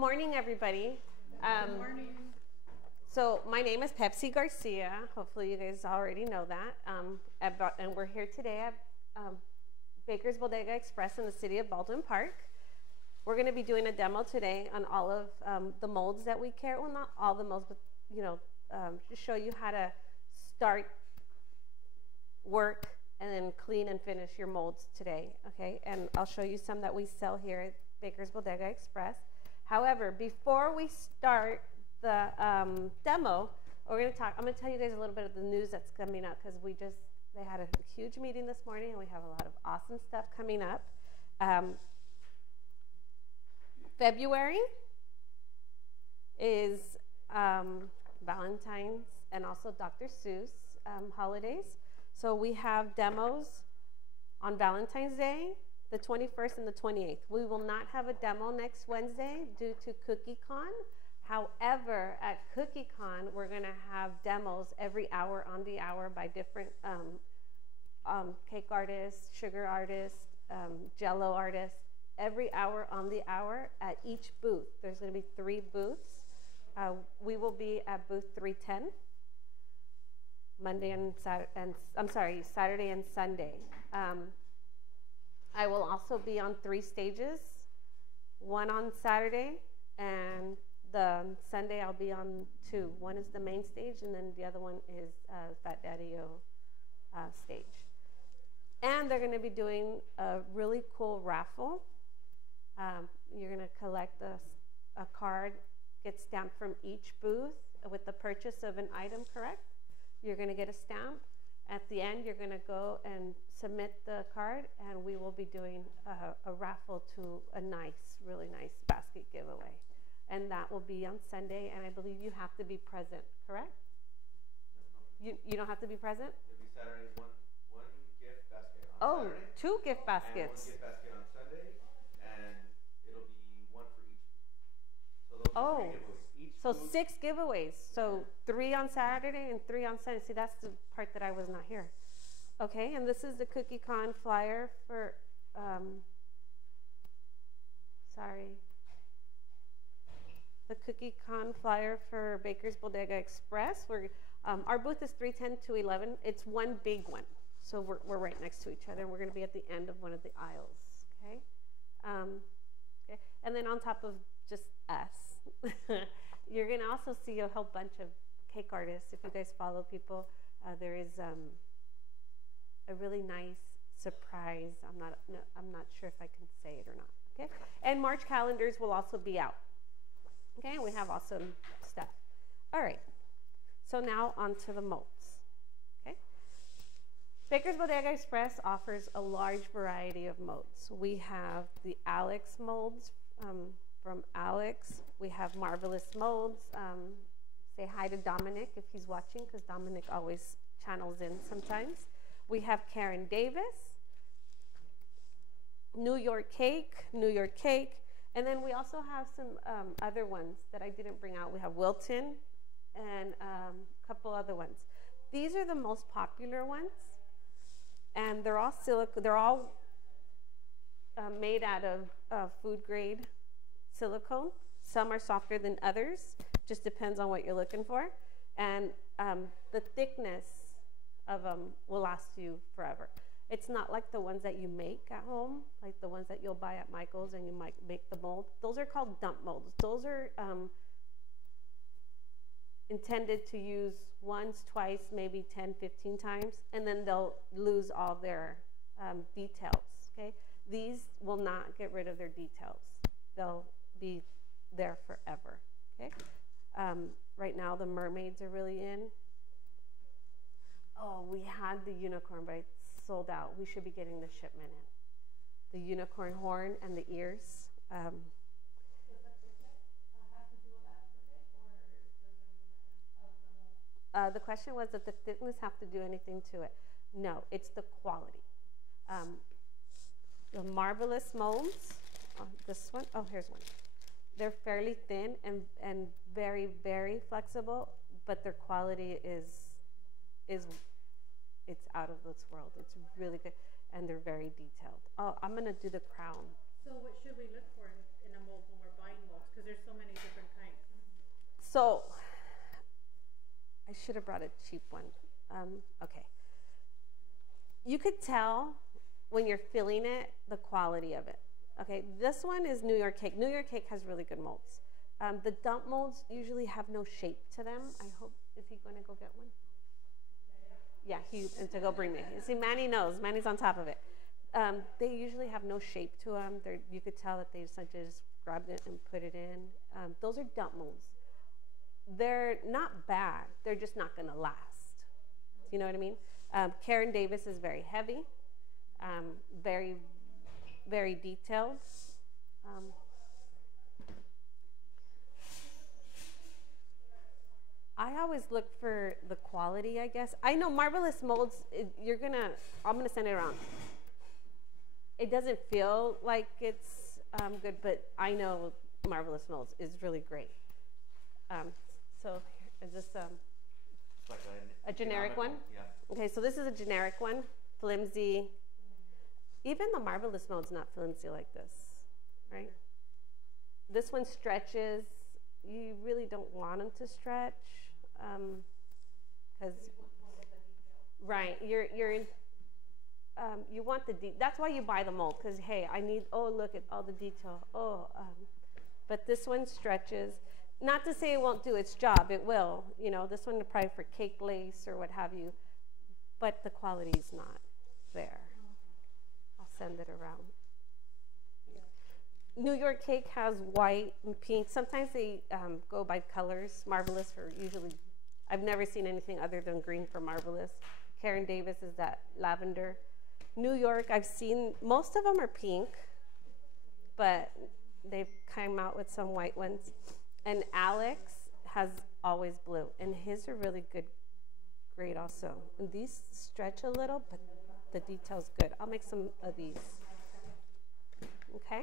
morning, everybody. Good morning. So my name is Pepsy Garcia. Hopefully you guys already know that. And we're here today at Baker's Bodega Express in the city of Baldwin Park. We're going to be doing a demo today on all of the molds that we carry. Well, not all the molds, but to show you how to start, work, and then clean and finish your molds today. Okay, and I'll show you some that we sell here at Baker's Bodega Express. However, before we start the demo, I'm going to tell you guys a little bit of the news that's coming up, because they had a huge meeting this morning and we have a lot of awesome stuff coming up. February is Valentine's and also Dr. Seuss holidays. So we have demos on Valentine's Day, the 21st and the 28th. We will not have a demo next Wednesday due to CookieCon. However, at CookieCon, we're going to have demos every hour on the hour by different cake artists, sugar artists, jello artists, every hour on the hour at each booth. There's going to be 3 booths. We will be at booth 310, Saturday and Sunday. I will also be on 3 stages, one on Saturday, and the Sunday I'll be on 2. One is the main stage, and then the other one is Fat Daddy-O stage. And they're going to be doing a really cool raffle. You're going to collect a card, get stamped from each booth with the purchase of an item, correct? You're going to get a stamp. At the end, you're going to go and submit the card, and we will be doing a raffle to a really nice basket giveaway. And that will be on Sunday, and I believe you have to be present, correct? You don't have to be present? It'll be Saturday, one gift basket on Saturday. 2 gift baskets. And 1 gift basket on Sunday, and it'll be 1 for each booth. So those are 3 giveaways. So 6 giveaways. So 3 on Saturday and 3 on Sunday. See, that's the part that I was not here. Okay, and this is the CookieCon flyer for, the CookieCon flyer for Baker's Bodega Express. Our booth is 310 to 11. It's one big one. So we're right next to each other. We're going to be at the end of one of the aisles. Okay, okay. And then on top of just us, you're going to also see a whole bunch of cake artists. If you guys follow people, there is a really nice surprise. I'm not sure if I can say it or not. Okay, and March calendars will also be out. Okay, and we have awesome stuff. All right, so now on to the molds. Okay, Baker's Bodega Express offers a large variety of molds. We have the Alex molds from Alex. We have Marvelous molds. Say hi to Dominic if he's watching, because Dominic always channels in sometimes. We have Karen Davis, New York Cake, and then we also have some other ones that I didn't bring out. We have Wilton and a couple other ones. These are the most popular ones, and they're all silicone. They're all made out of food grade silicone. Some are softer than others. Just depends on what you're looking for. And the thickness of them will last you forever. It's not like the ones that you make at home, like the ones that you'll buy at Michael's and you might make the mold. Those are called dump molds. Those are intended to use once, twice, maybe 10, 15 times, and then they'll lose all their details, okay? These will not get rid of their details. They'll be there forever, okay? Right now, the mermaids are really in. Oh, we had the unicorn, but it's sold out. We should be getting the shipment in. The unicorn horn and the ears. Does the thickness have to do with that with it, or does it matter of the mold? The question was, does the thickness have to do anything to it? No, it's the quality. The Marvelous molds, this one, oh, here's one. They're fairly thin and very, very flexible, but their quality is it's out of this world. It's really good, and they're very detailed. Oh, I'm gonna do the crown. So what should we look for in a mold when we're buying molds? Because there's so many different kinds. So, I should have brought a cheap one. Okay. You could tell when you're filling it, the quality of it. Okay, this one is New York cake. New York cake has really good molds. The dump molds usually have no shape to them. I hope, is he going to go get one? Yeah, and to go bring me. You see, Manny knows. Manny's on top of it. They usually have no shape to them. You could tell that they essentially just grabbed it and put it in. Those are dump molds. They're not bad. They're just not going to last. You know what I mean? Karen Davis is very heavy, very, very detailed. I always look for the quality, I guess. I know Marvelous Molds, I'm gonna send it around. It doesn't feel like it's good, but I know Marvelous Molds is really great. So is this It's like a generic one? Yeah. Okay, so this is a generic one, flimsy. Even the Marvelous Molds not flimsy like this, right? This one stretches. You really don't want them to stretch, because right, you're in. You want that's why you buy the mold, because hey, look at all the detail. But this one stretches. Not to say it won't do its job, it will. You know, this one is probably for cake lace or what have you, but the quality is not there. I'll send it around. New York cake has white and pink. Sometimes they go by colors. Marvelous or usually, I've never seen anything other than green for Marvelous. Karen Davis is that lavender. New York, I've seen, most of them are pink, but they've come out with some white ones. And Alex has always blue, and his are really good, great also. And these stretch a little, but the detail's good. I'll make some of these. Okay.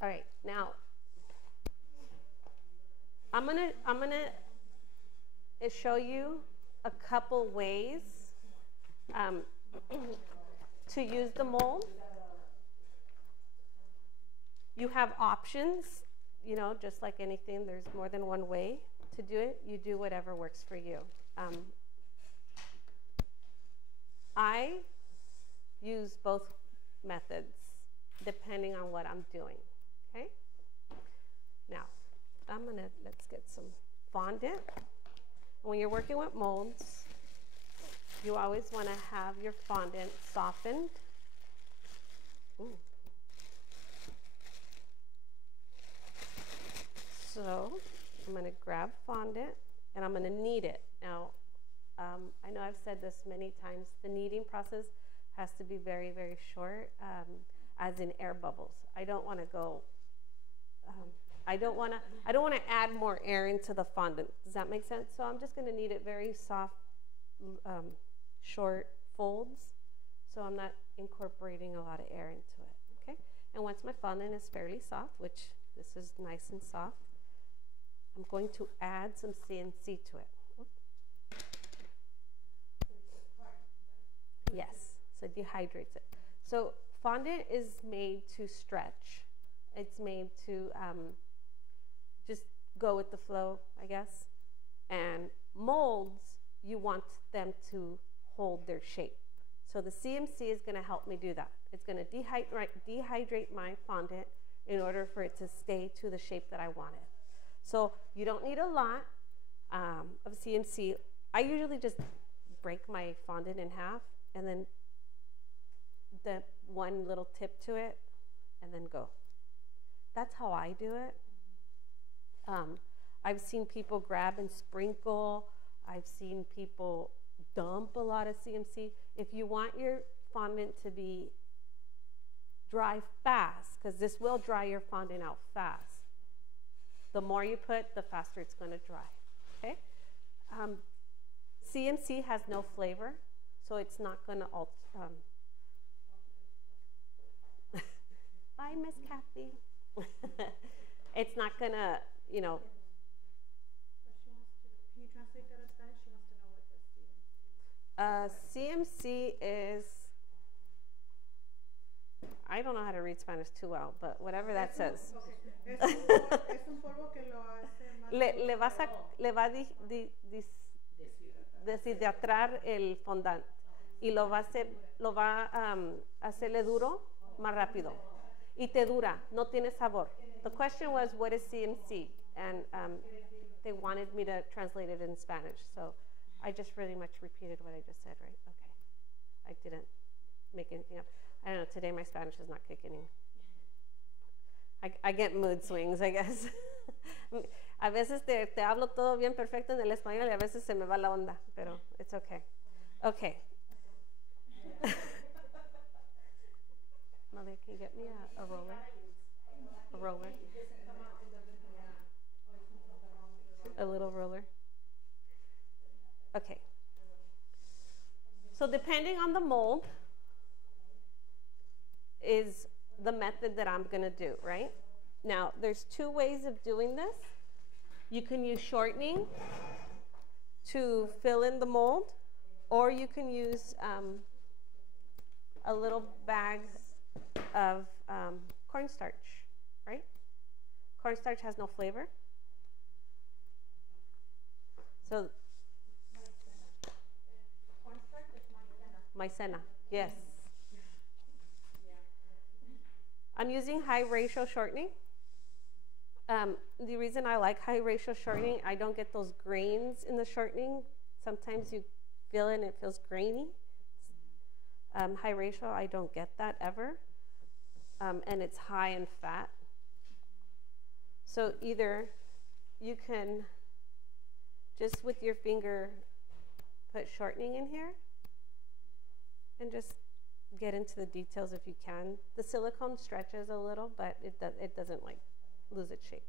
All right, now I'm gonna show you a couple ways to use the mold. You have options, you know, just like anything, there's more than one way to do it. You do whatever works for you. I use both methods depending on what I'm doing, okay? Now, let's get some fondant. When you're working with molds, you always want to have your fondant softened. Ooh. So I'm going to grab fondant and I'm going to knead it. Now, I know I've said this many times, the kneading process has to be very, very short, as in air bubbles. I don't want to go, I don't want to add more air into the fondant. Does that make sense? So I'm just going to knead it very soft, short folds, so I'm not incorporating a lot of air into it, okay? And once my fondant is fairly soft, which this is nice and soft, I'm going to add some CNC to it. Yes, so it dehydrates it. So fondant is made to stretch. It's made to just go with the flow, I guess. And molds, you want them to hold their shape. So the CMC is going to help me do that. It's going to dehydrate my fondant in order for it to stay to the shape that I want it. So you don't need a lot of CMC. I usually just break my fondant in half and then the one little tip to it and then go. That's how I do it. I've seen people grab and sprinkle. I've seen people dump a lot of CMC. If you want your fondant to be dry fast, because this will dry your fondant out fast, the more you put, the faster it's going to dry, okay? CMC has no flavor, so it's not going to alter. Bye, Miss Kathy. It's not going to, you know. Can you translate that in Spanish? She wants to know what the CMC is. CMC is, I don't know how to read Spanish too well, but whatever that says. Es un polvo que lo hace más Le va a deshidratar el fondant y lo va a hacerle duro más rápido. Y te dura, no tiene sabor. The question was, what is CMC? And they wanted me to translate it in Spanish, so I just really much repeated what I just said, right? Okay. I didn't make anything up. I don't know, today my Spanish is not kicking in. I get mood swings, I guess. A veces te hablo todo bien perfecto en el español y a veces se me va la onda, pero it's okay. Okay. Mother, can you get me a roller? A roller? A little roller? Okay. So depending on the mold is the method that I'm going to do, right? Now, there's two ways of doing this. You can use shortening to fill in the mold, or you can use a little bag of cornstarch, right? Cornstarch has no flavor. So, maicena, yes. I'm using high ratio shortening. The reason I like high ratio shortening, I don't get those grains in the shortening. Sometimes you feel it and it feels grainy. High ratio, I don't get that ever. And it's high in fat. So either you can just with your finger put shortening in here and just get into the details if you can. The silicone stretches a little, but it doesn't like lose its shape.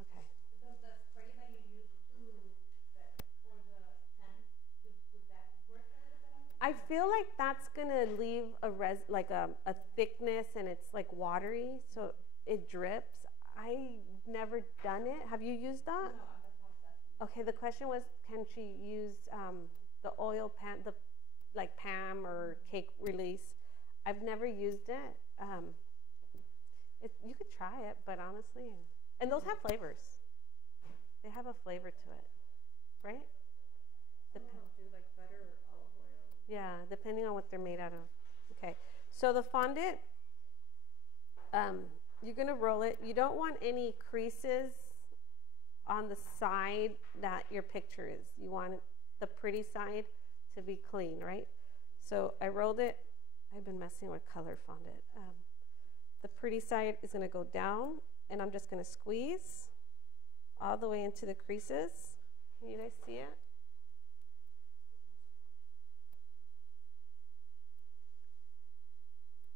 Okay. Does the spray that you use for the pan, would that work a little bit on the I feel like that's gonna leave a thickness and it's like watery, so it drips. I never done it. Have you used that? No, that's not that. Okay, the question was, can she use the oil pan, the like Pam or cake release? I've never used it. You could try it, but honestly, and those have flavors. They have a flavor to it, right? do like butter or olive oil. Yeah, depending on what they're made out of. Okay, so the fondant, you're gonna roll it. You don't want any creases on the side that your picture is. You want the pretty side to be clean, right? So I rolled it. I've been messing with color fondant. The pretty side is gonna go down, and I'm just gonna squeeze all the way into the creases. Can you guys see it?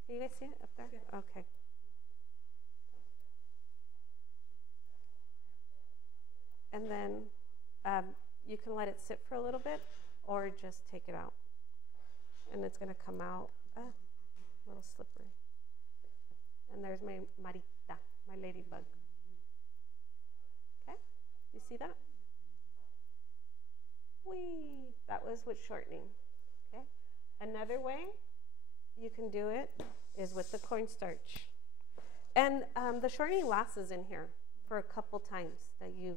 Can you guys see it up there? Yeah. Okay. And then you can let it sit for a little bit or just take it out. And it's gonna come out a little slippery. And there's my marita, my ladybug. Okay, you see that? Whee! That was with shortening. Okay. Another way you can do it is with the cornstarch. And the shortening lasts in here for a couple times that you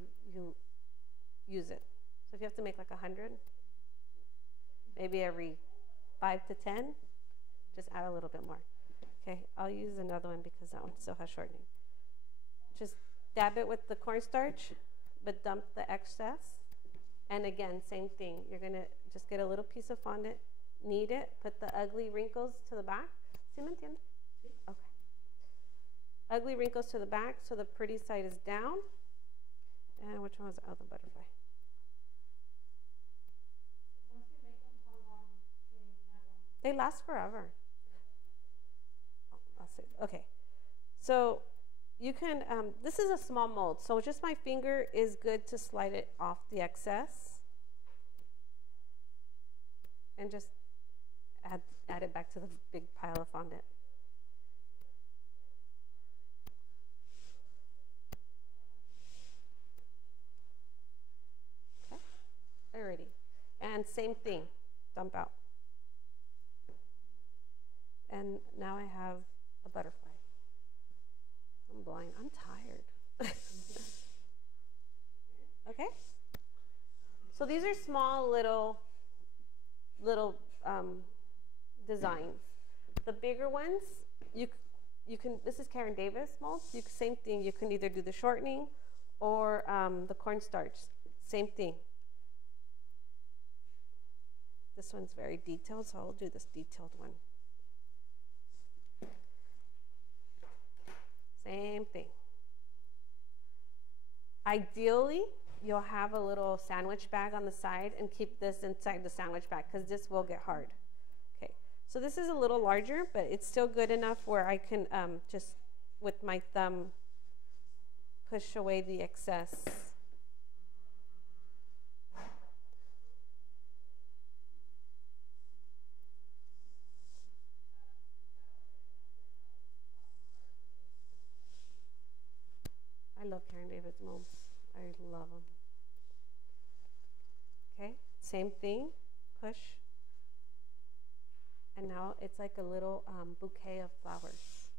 use it. So if you have to make like 100, maybe every 5 to 10, just add a little bit more. Okay, I'll use another one because that one still has shortening. Just dab it with the cornstarch, but dump the excess. And again, same thing. You're gonna just get a little piece of fondant, knead it, put the ugly wrinkles to the back. ¿Sí me entiende? Okay. Ugly wrinkles to the back so the pretty side is down. And which one was the other butterfly? Once you make them, how long can you have them? They last forever. Oh, I'll see. Okay. So you can, this is a small mold, so just my finger is good to slide it off the excess. And just add it back to the big pile of fondant. Okay, alrighty. And same thing, dump out. And now I have a butterfly. I'm blind. I'm tired. Okay? So these are small little designs. The bigger ones, you can, this is Karen Davis molds. Same thing, you can either do the shortening or the cornstarch. Same thing. This one's very detailed, so I'll do this detailed one. Same thing. Ideally, you'll have a little sandwich bag on the side and keep this inside the sandwich bag because this will get hard. Okay, so this is a little larger, but it's still good enough where I can just with my thumb push away the excess. I love Karen David's molds. I love them. Okay, same thing, push. And now it's like a little bouquet of flowers.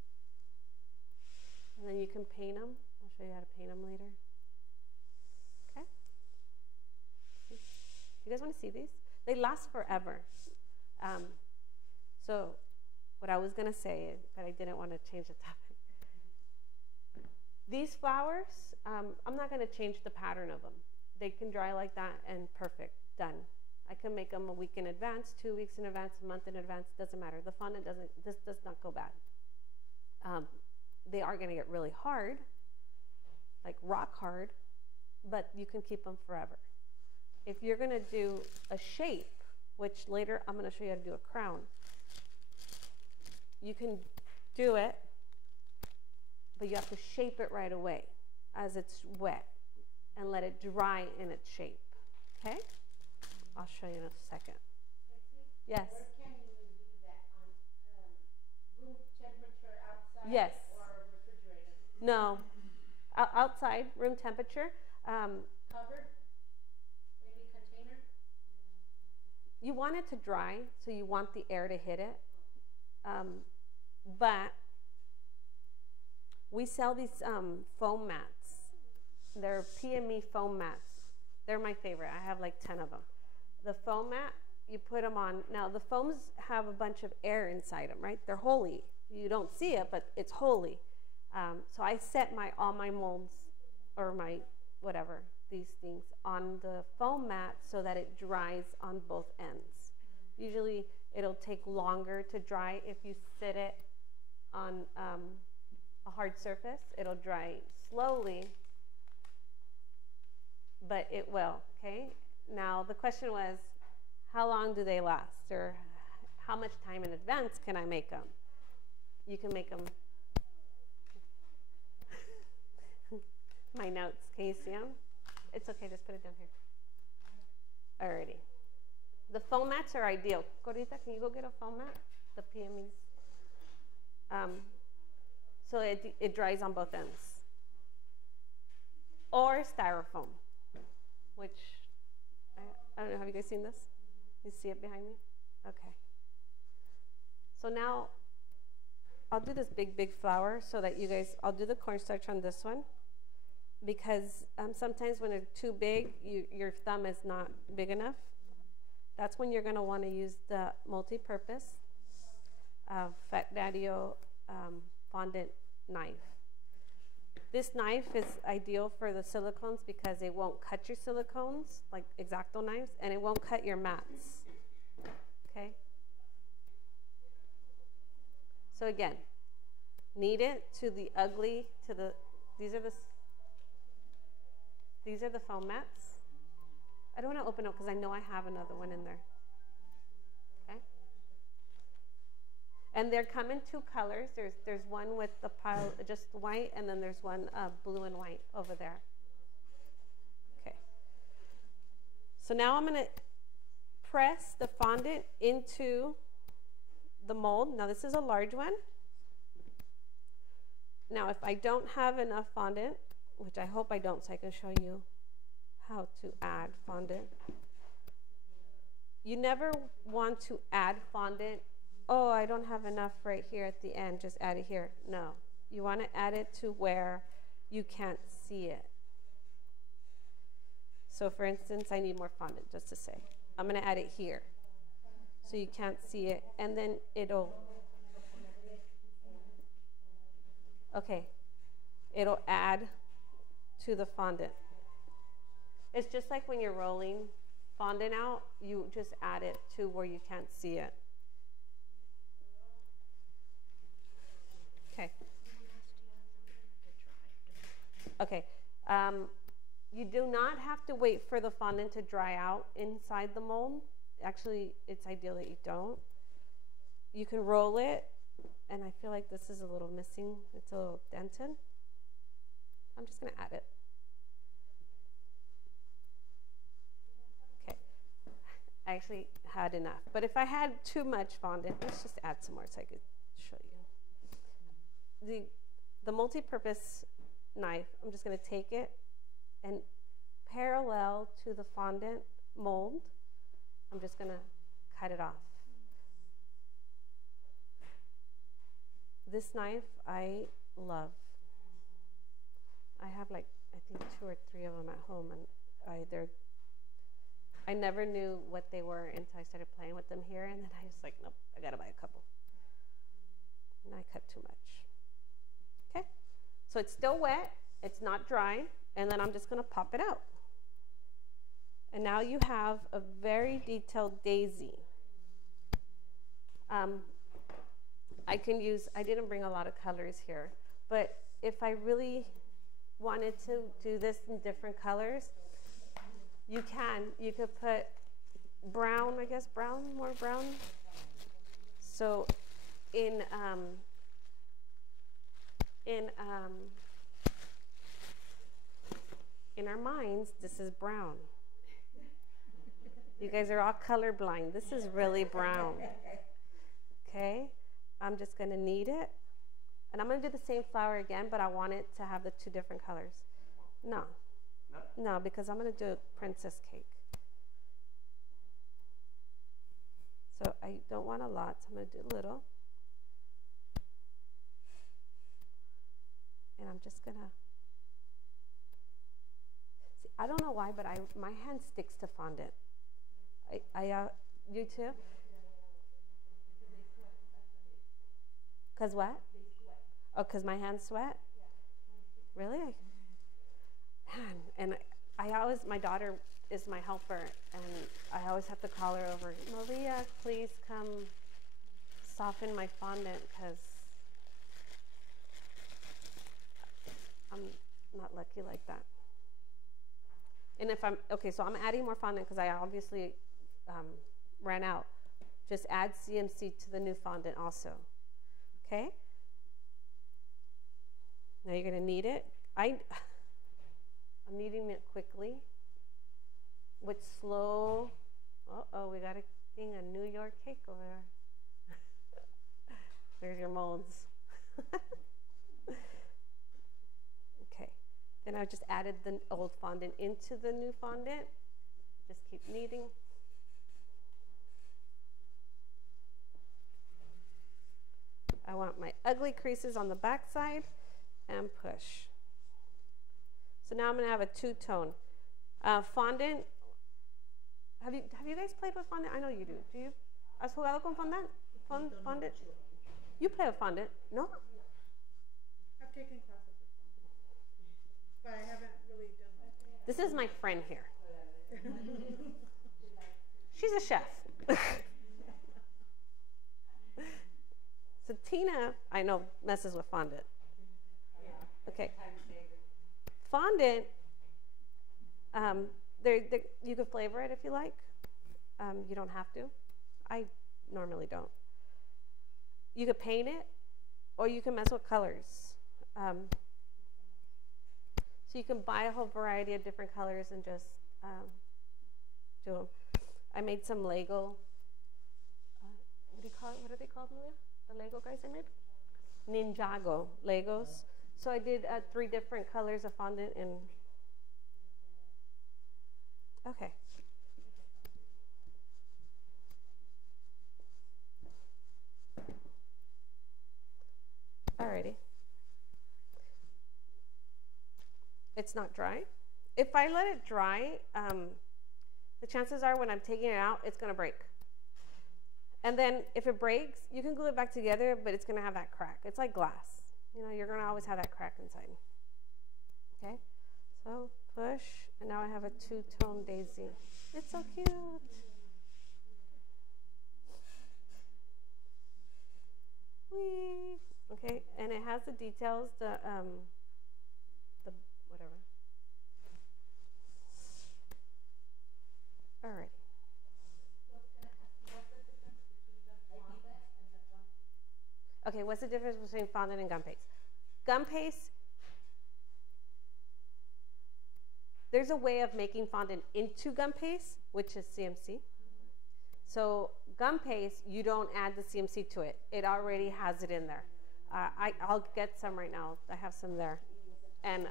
And then you can paint them. I'll show you how to paint them later. Okay? You guys want to see these? They last forever. So what I was going to say, but I didn't want to change the topic. These flowers, I'm not going to change the pattern of them. They can dry like that and perfect, done. I can make them a week in advance, 2 weeks in advance, a month in advance, doesn't matter. The fondant this does not go bad. They are going to get really hard, like rock hard, but you can keep them forever. If you're going to do a shape, which later I'm going to show you how to do a crown, you can do it, but you have to shape it right away as it's wet and let it dry in its shape, okay? I'll show you in a second. Yes? Where can you do that? On room temperature outside? Yes. Or refrigerator? No. Outside, room temperature. Covered? Maybe container? You want it to dry, so you want the air to hit it. But we sell these foam mats. They're PME foam mats. They're my favorite. I have like 10 of them. The foam mat, you put them on. Now, the foams have a bunch of air inside them, right? They're holy. You don't see it, but it's holy. So I set all my molds, or my whatever, these things, on the foam mat so that it dries on both ends. Usually, it'll take longer to dry if you sit it on a hard surface. It'll dry slowly, but it will, okay? Now, the question was, how long do they last? Or how much time in advance can I make them? You can make them. My notes, can you see them? It's okay, just put it down here. Alrighty. The foam mats are ideal. Corita, can you go get a foam mat? The PMEs. So it dries on both ends. Or styrofoam, which, I don't know, have you guys seen this? You see it behind me? Okay. So now, I'll do this big flower so that you guys, I'll do the cornstarch on this one, because sometimes when it's too big, your thumb is not big enough. That's when you're going to want to use the multi-purpose Fat Daddy-O fondant knife. This knife is ideal for the silicones because it won't cut your silicones, like X-Acto knives, and it won't cut your mats, okay? So again, knead it to the ugly, these are the foam mats. I don't want to open it because I know I have another one in there, okay? And they come in 2 colors. There's one with the pile, just white, and then there's one blue and white over there. Okay. So now I'm going to press the fondant into the mold. Now this is a large one. Now if I don't have enough fondant, which I hope I don't, so I can show you how to add fondant. You never want to add fondant oh, I don't have enough right here at the end, just add it here. No, you want to add it to where you can't see it. So for instance, I need more fondant, just to say. I'm going to add it here. So you can't see it, and then it'll, okay, it'll add to the fondant. It's just like when you're rolling fondant out, you just add it to where you can't see it. Okay. Okay. You do not have to wait for the fondant to dry out inside the mold. Actually, it's ideal that you don't. You can roll it, and I feel like this is a little missing. It's a little dented. I'm just going to add it. Okay. I actually had enough. But if I had too much fondant, let's just add some more so I could show you. The multi-purpose knife, I'm just going to take it and parallel to the fondant mold, I'm just going to cut it off. This knife I love. I have like, I think 2 or 3 of them at home, and I never knew what they were until I started playing with them here, and then I was like, nope, I gotta buy a couple. And I cut too much. Okay, so it's still wet, it's not dry, and then I'm just gonna pop it out. And now you have a very detailed daisy. I didn't bring a lot of colors here, but if I really wanted to do this in different colors, you can. You could put brown, I guess, more brown. So in our minds, this is brown. You guys are all colorblind. This is really brown. Okay, I'm just gonna knead it. And I'm gonna do the same flour again, but I want it to have the 2 different colors. No, no, because I'm gonna do a princess cake. So I don't want a lot, so I'm gonna do a little. And I'm just gonna, see, I don't know why, but my hand sticks to fondant. You too? Cause what? Oh, cause my hands sweat? Really? Man, and I always, my daughter is my helper, and I always have to call her over. Maria, please come soften my fondant, cause I'm not lucky like that. And if I'm, okay, so I'm adding more fondant because I obviously ran out. Just add CMC to the new fondant also. Okay? Now you're going to knead it. I'm kneading it quickly with slow. Uh-oh, we got a thing, a New York cake over there. There's your molds. Okay. Then I just added the old fondant into the new fondant. Just keep kneading. I want my ugly creases on the back side and push. So now I'm going to have a 2-tone. Fondant. Have you guys played with fondant? I know you do. Do you? ¿Has jugado con fondant? Fondant? You play with fondant? No? I've taken classes with fondant, but I haven't really done that. This is my friend here. She's a chef. So Tina, I know, messes with fondant. Okay. Fondant, you can flavor it if you like. You don't have to. I normally don't. You could paint it, or you can mess with colors. So you can buy a whole variety of different colors and just do them. I made some Lego. What do you call it? What are they called, Maria? The Lego guys I made? Ninjago Legos. So I did 3 different colors of fondant and okay. Alrighty. It's not dry. If I let it dry, the chances are when I'm taking it out, it's gonna break. And then if it breaks, you can glue it back together, but it's gonna have that crack. It's like glass. You know, you're gonna always have that crack inside. Okay, so push, and now I have a two-tone daisy. It's so cute. Whee! Okay, and it has the details, the whatever. All right. Okay, what's the difference between fondant and gum paste? Gum paste, there's a way of making fondant into gum paste, which is CMC. So gum paste, you don't add the CMC to it. It already has it in there. I'll get some right now. I have some there. And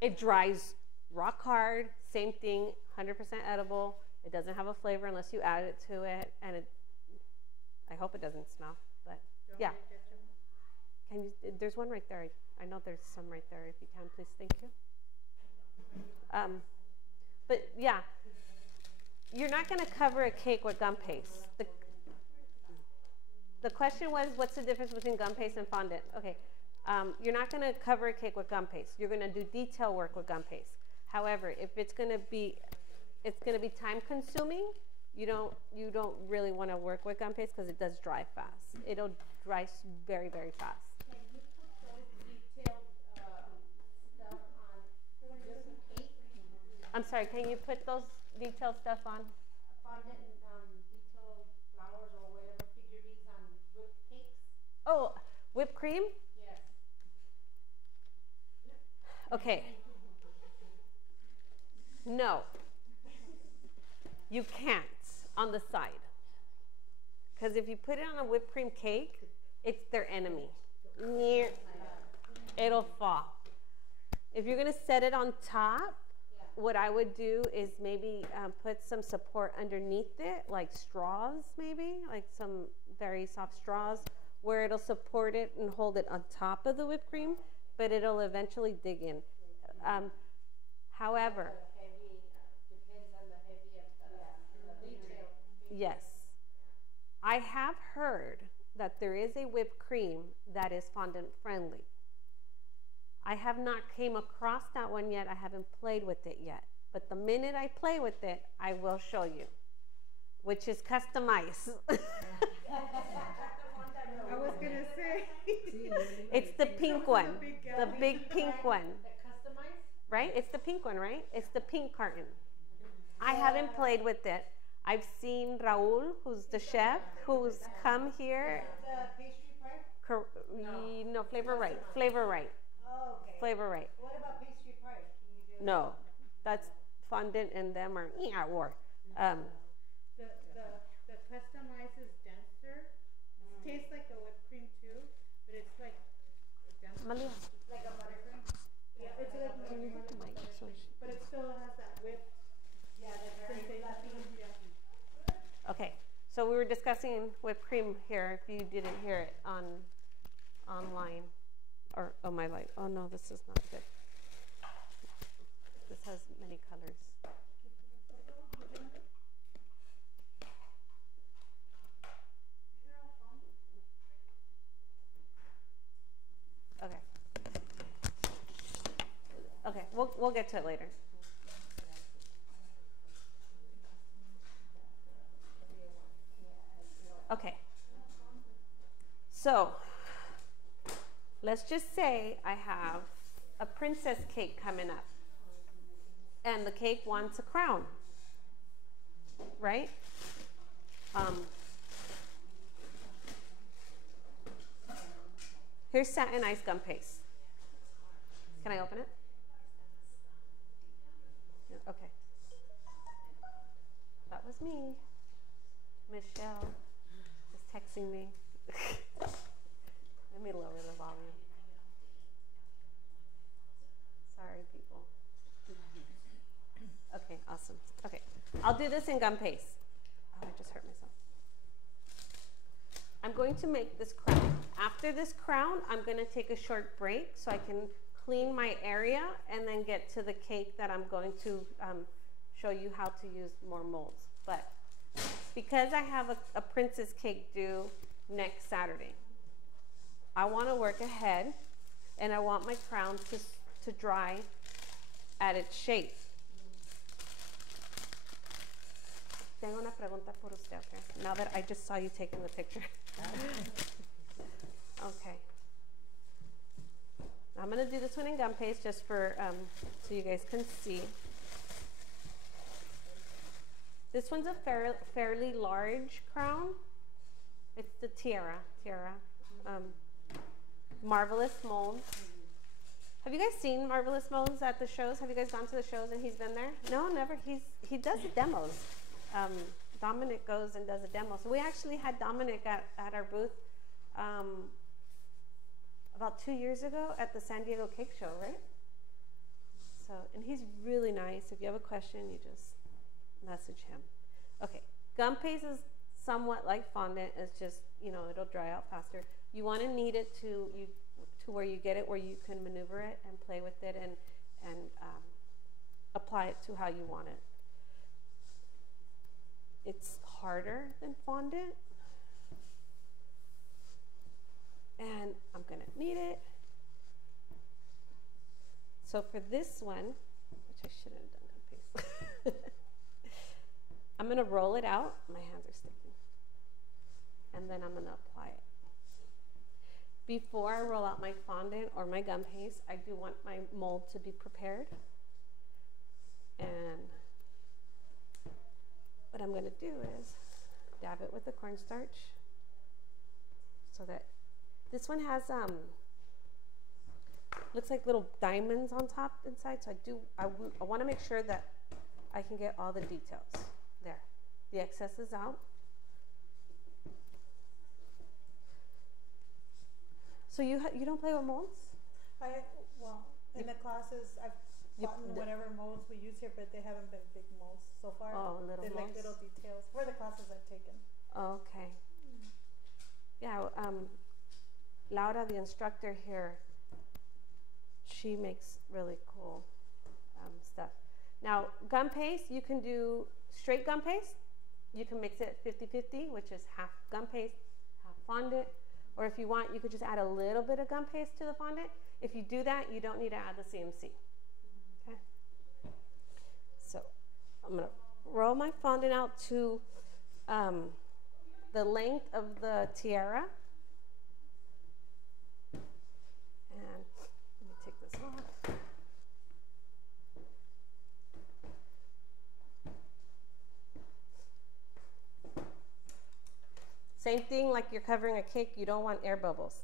it dries rock hard, same thing, 100% edible. It doesn't have a flavor unless you add it to it. And I hope it doesn't smell, but yeah. Can you, there's one right there. I know there's some right there. If you can, please, thank you. But yeah, you're not gonna cover a cake with gum paste. The question was, what's the difference between gum paste and fondant? Okay, you're not gonna cover a cake with gum paste. You're gonna do detail work with gum paste. However, if it's gonna be time consuming, you don't really want to work with gum paste because it does dry fast. It'll dry very, very fast. Can you put those detailed stuff on just cake? I'm sorry, can you put those detailed stuff on? Fondant and detailed flowers or whatever figurines on whipped cakes? Oh, whipped cream? Yes. Okay. No. You can't on the side. Because if you put it on a whipped cream cake, it's their enemy. It'll fall. If you're going to set it on top, what I would do is maybe put some support underneath it, like straws maybe, like some very soft straws, where it'll support it and hold it on top of the whipped cream, but it'll eventually dig in. However, yes, I have heard that there is a whipped cream that is fondant friendly. I have not came across that one yet. I haven't played with it yet. But the minute I play with it, I will show you, which is customized. I was gonna say. It's the pink one, the big pink one. The customized? Right? It's the pink one, right? It's the pink carton. I haven't played with it. I've seen Raul, who's the chef, who's come here. The pastry pie? No, Flavor Right. Flavor Right. Oh, okay. Flavor Right. What about pastry pie? Can you do No, that's fondant and them are war. The customized is denser. It tastes like the whipped cream too, but it's like denser. Malia. like a buttercream? Yeah, it's like Can you get the mic so she- but it still has that whipped Yeah, they're very sensation. fluffy. Yeah. Okay, so we were discussing whipped cream here. If you didn't hear it online, or oh my light. Oh no, this is not good. This has many colors. Okay. Okay, we'll get to it later. Okay. So, let's just say I have a princess cake coming up, and the cake wants a crown, right? Here's satin ice gum paste. Can I open it? Yeah, okay. That was me. Michelle is texting me. Let me lower the volume. Sorry, people. Okay, awesome. Okay, I'll do this in gum paste. Oh, I just hurt myself. I'm going to make this crown. After this crown, I'm going to take a short break so I can clean my area and then get to the cake that I'm going to show you how to use more molds. But because I have a princess cake due next Saturday, I want to work ahead and I want my crown to dry at its shape. Tengo una pregunta por usted, okay? Now that I just saw you taking the picture. Okay. I'm going to do this one in gum paste just for, so you guys can see. This one's a fairly large crown. It's the tiara. Marvelous molds. Have you guys seen Marvelous Molds at the shows? Have you guys gone to the shows and he's been there? No, never. He does the demos. Dominic goes and does a demo. So we actually had Dominic at our booth about 2 years ago at the San Diego Cake Show, right? So, and he's really nice. If you have a question, you just message him. Okay, gum paste is somewhat like fondant. It's just, you know, it'll dry out faster. You want to knead it to where you get it, where you can maneuver it and play with it and apply it to how you want it. It's harder than fondant. And I'm going to knead it. So for this one, which I shouldn't have done gum paste, I'm going to roll it out. My hands are sticky. And then I'm going to apply it. Before I roll out my fondant or my gum paste, I do want my mold to be prepared. And what I'm going to do is dab it with the cornstarch so that this one has looks like little diamonds on top inside. So I want to make sure that I can get all the details there. The excess is out. So you don't play with molds? In the classes I've gotten whatever molds we use here, but they haven't been big molds so far. Oh, little molds. They're like little details for the classes I've taken. Okay. Yeah. Laura, the instructor here, she makes really cool stuff. Now, gum paste, you can do straight gum paste. You can mix it 50-50, which is half gum paste, half fondant. Or if you want, you could just add a little bit of gum paste to the fondant. If you do that, you don't need to add the CMC. Okay? So I'm going to roll my fondant out to the length of the tiara. And let me take this off. Same thing like you're covering a cake, you don't want air bubbles.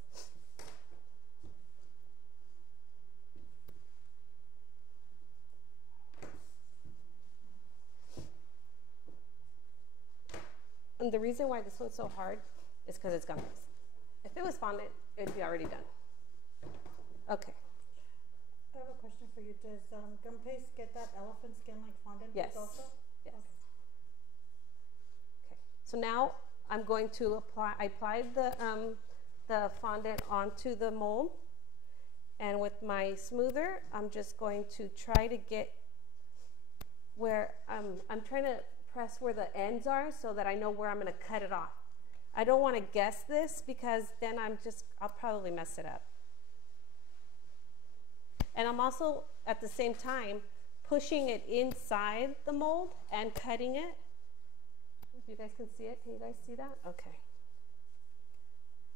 And the reason why this one's so hard is because it's gum paste. If it was fondant, it would be already done. Okay. I have a question for you. Does gum paste get that elephant skin like fondant Yes. also? Yes. Okay. So now I'm going to apply. I applied the fondant onto the mold, and with my smoother, I'm just going to try to get where I'm trying to press where the ends are so that I know where I'm going to cut it off. I don't want to guess this because then I'll probably mess it up. And I'm also at the same time pushing it inside the mold and cutting it. If you guys can see it, can you guys see that? Okay.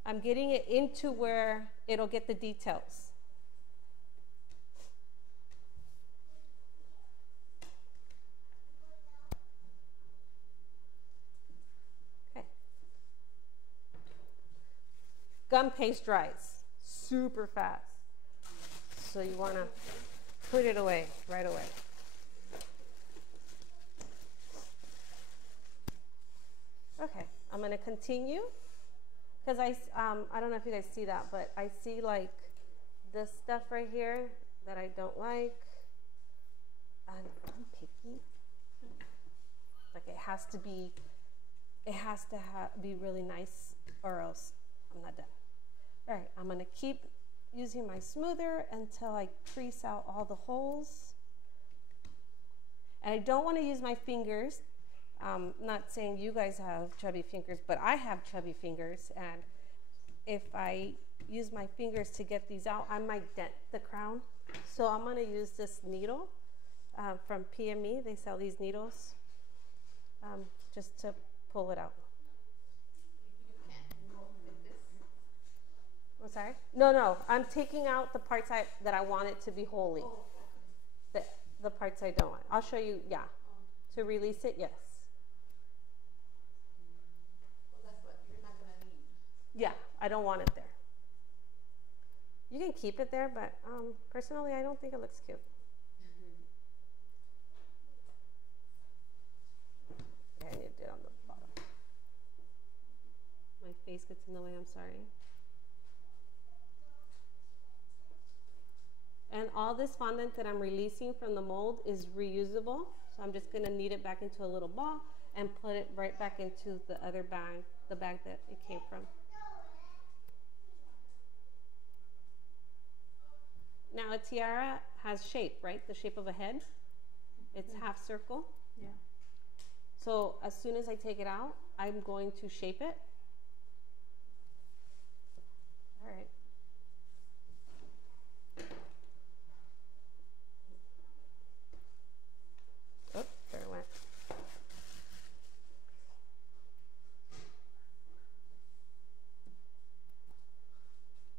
I'm getting it into where it'll get the details. Okay. Gum paste dries super fast. So you want to put it away right away. Okay, I'm going to continue because I don't know if you guys see that, but I see like this stuff right here that I don't like. I'm picky. Like it has to be really nice or else I'm not done. All right, I'm gonna keep using my smoother until I crease out all the holes. And I don't wanna use my fingers. Not saying you guys have chubby fingers, but I have chubby fingers, and if I use my fingers to get these out, I might dent the crown. So I'm gonna use this needle from PME. They sell these needles just to pull it out. You can't go like this. I'm sorry? No, I'm taking out the parts that I want it to be holy. Oh, The parts I don't want. I'll show you, yeah. To release it, yes. well, that's what you're not gonna need. Yeah, I don't want it there. You can keep it there, but personally, I don't think it looks cute. Okay, I need to do it on the bottom. My face gets in the way, I'm sorry. And all this fondant that I'm releasing from the mold is reusable. So I'm just gonna knead it back into a little ball and put it right back into the other bag, the bag that it came from. Now a tiara has shape, right? The shape of a head. It's half circle. Yeah. So as soon as I take it out, I'm going to shape it. All right. Oh, there it went.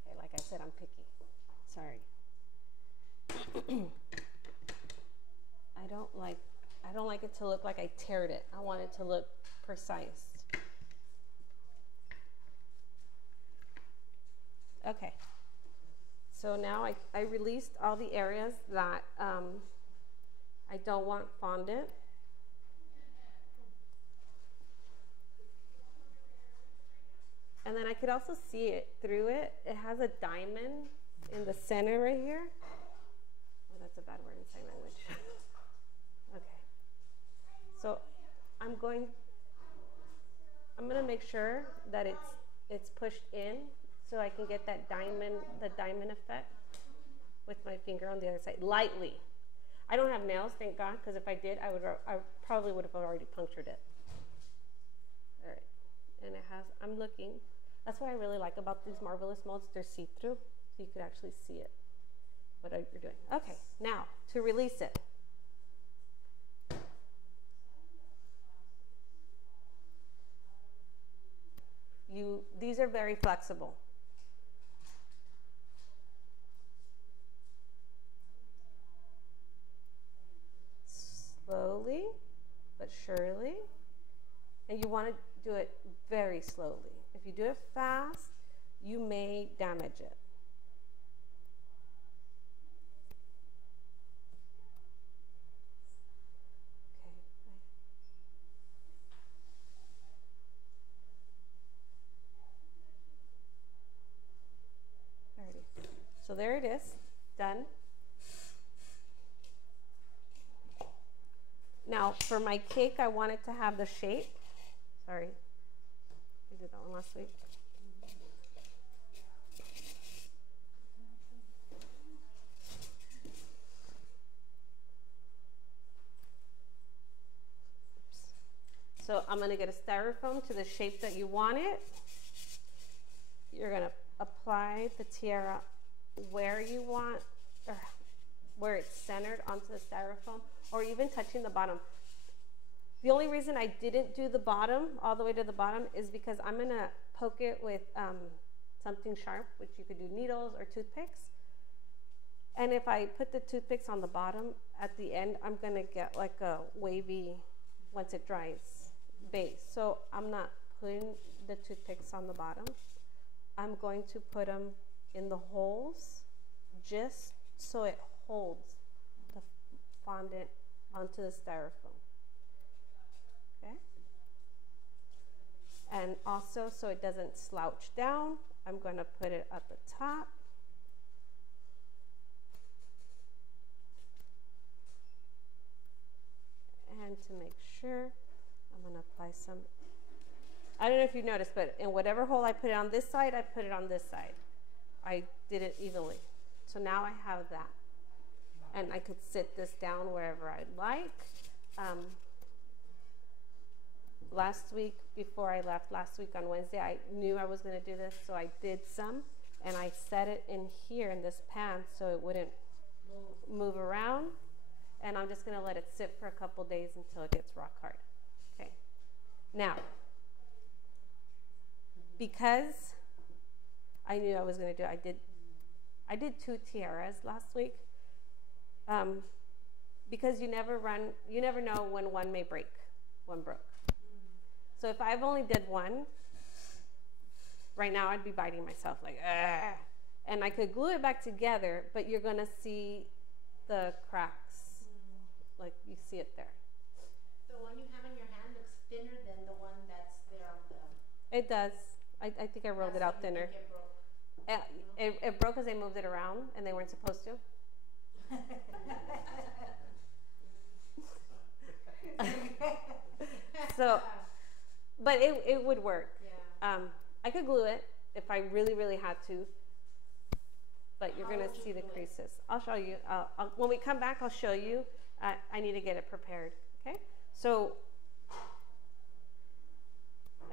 Okay, like I said, I'm picky. Sorry. I don't like it to look like I teared it. I want it to look precise. Okay. So now I released all the areas that I don't want fondant. And then I could also see it through it. It has a diamond in the center right here. Oh, that's a bad word in sign language. Okay. So I'm gonna make sure that it's pushed in so I can get that the diamond effect with my finger on the other side, lightly. I don't have nails, thank God, because if I did, I probably would have already punctured it. All right, and it has, I'm looking, that's what I really like about these Marvelous molds, they're see-through, so you could actually see it, what you're doing. Okay, now, to release it. These are very flexible. Slowly, but surely. And you want to do it very slowly. If you do it fast, you may damage it. Okay. So there it is, done. Now, for my cake, I want it to have the shape. Sorry, I did that one last week. So I'm going to get a styrofoam to the shape that you want it. You're going to apply the tiara where you want, or where it's centered onto the styrofoam, or even touching the bottom. The only reason I didn't do the bottom, all the way to the bottom, is because I'm going to poke it with something sharp, which you could do needles or toothpicks. And if I put the toothpicks on the bottom, at the end, I'm going to get like a wavy, once it dries, base. So I'm not putting the toothpicks on the bottom. I'm going to put them in the holes just so it holds the fondant onto the styrofoam. Okay? And also, so it doesn't slouch down, I'm going to put it at the top. And to make sure, I'm going to apply some I don't know if you noticed, but in whatever hole I put it on this side, I put it on this side. I did it evenly. So now I have that. And I could sit this down wherever I'd like. Last week, before I left, last week on Wednesday, I knew I was going to do this, so I did some. And I set it in here in this pan so it wouldn't move around. And I'm just going to let it sit for a couple days until it gets rock hard. Okay. Now, because I knew I was going to do it, I did 2 tiaras last week. Because you never know when one may break. One broke. So if I've only did one, right now I'd be biting myself like, ugh. And I could glue it back together, but you're going to see the cracks, like you see it there. The one you have in your hand looks thinner than the one that's there on the... It does. I think I rolled it out thinner. It broke because they moved it around and they weren't supposed to. So, but it would work. Yeah. I could glue it if I really, really had to. But you're going to see the creases. I'll show you. When we come back, I'll show you. I need to get it prepared. Okay? So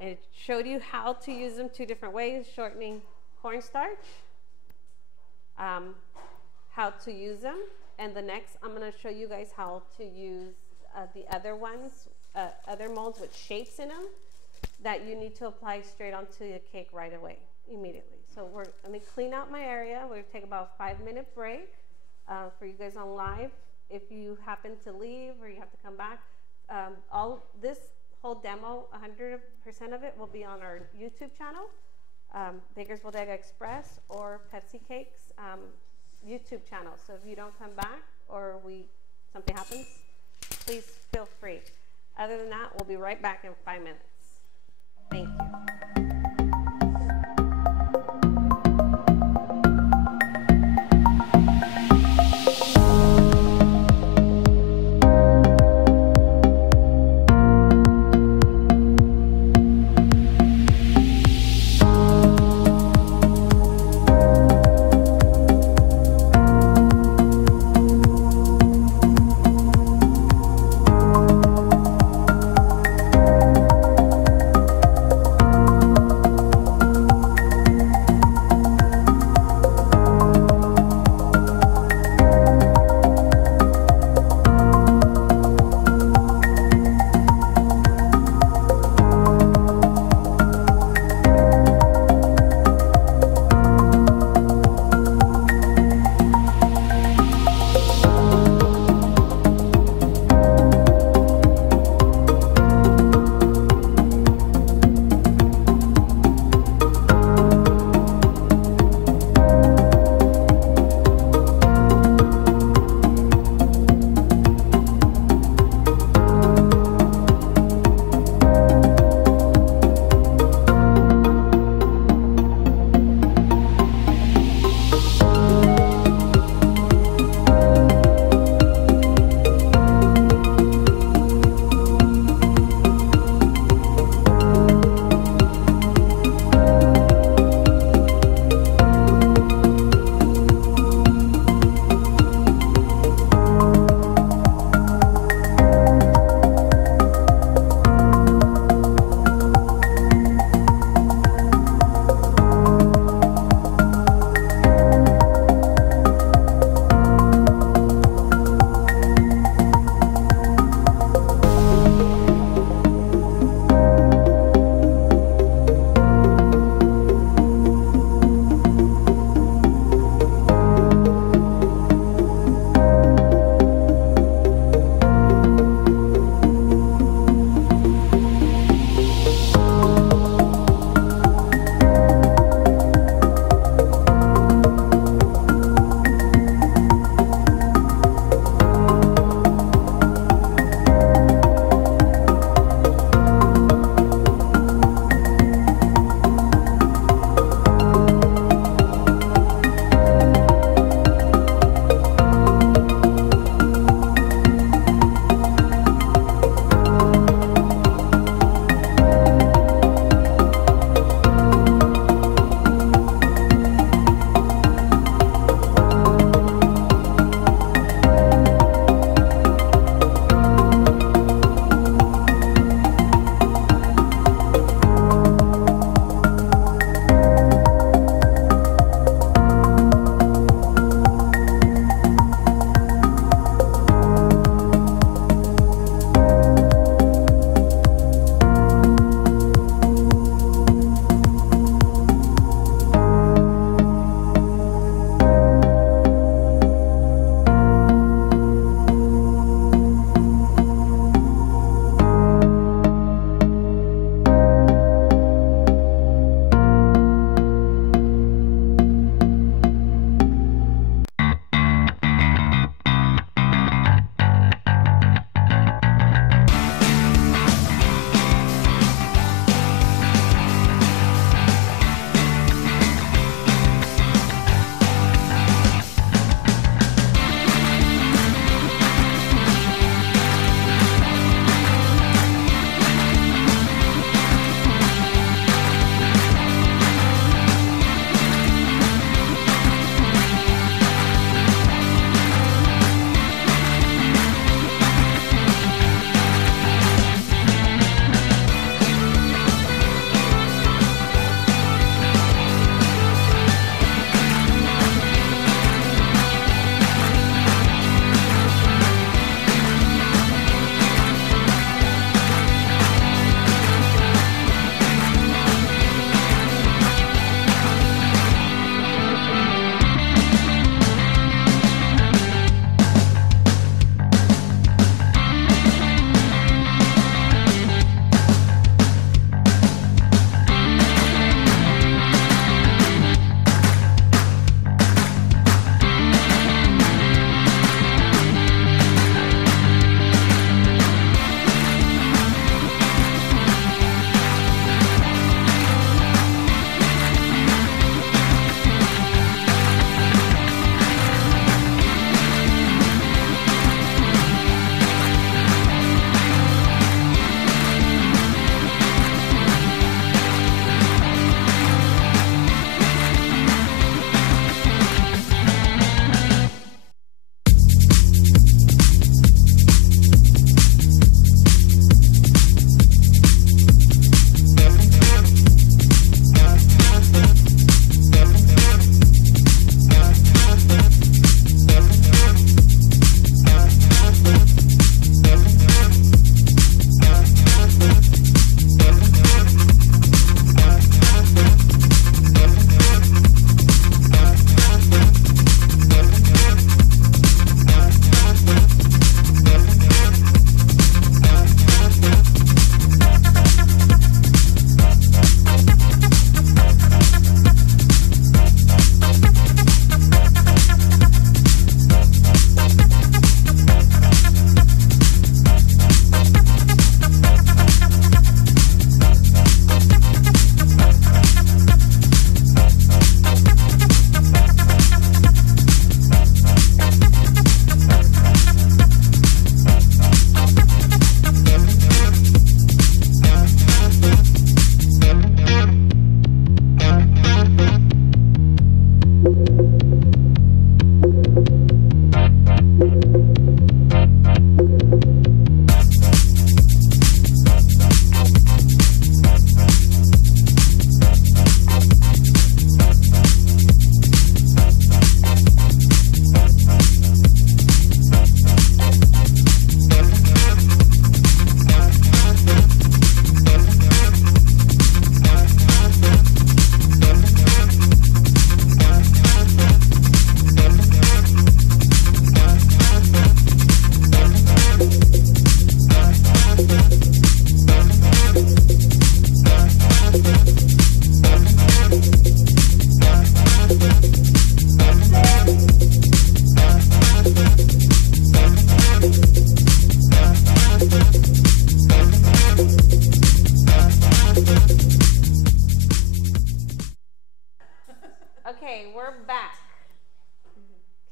I showed you how to use them 2 different ways, shortening cornstarch, how to use them. And the next, I'm going to show you guys how to use the other ones, other molds with shapes in them that you need to apply straight onto the cake right away, immediately. So let me clean out my area. We're going to take about a 5-minute break for you guys on live. If you happen to leave or you have to come back, this whole demo, 100% of it will be on our YouTube channel, Baker's Bodega Express or Pepsi Cakes YouTube channel. So if you don't come back or something happens, please feel free. Other than that, we'll be right back in 5 minutes. Thank you.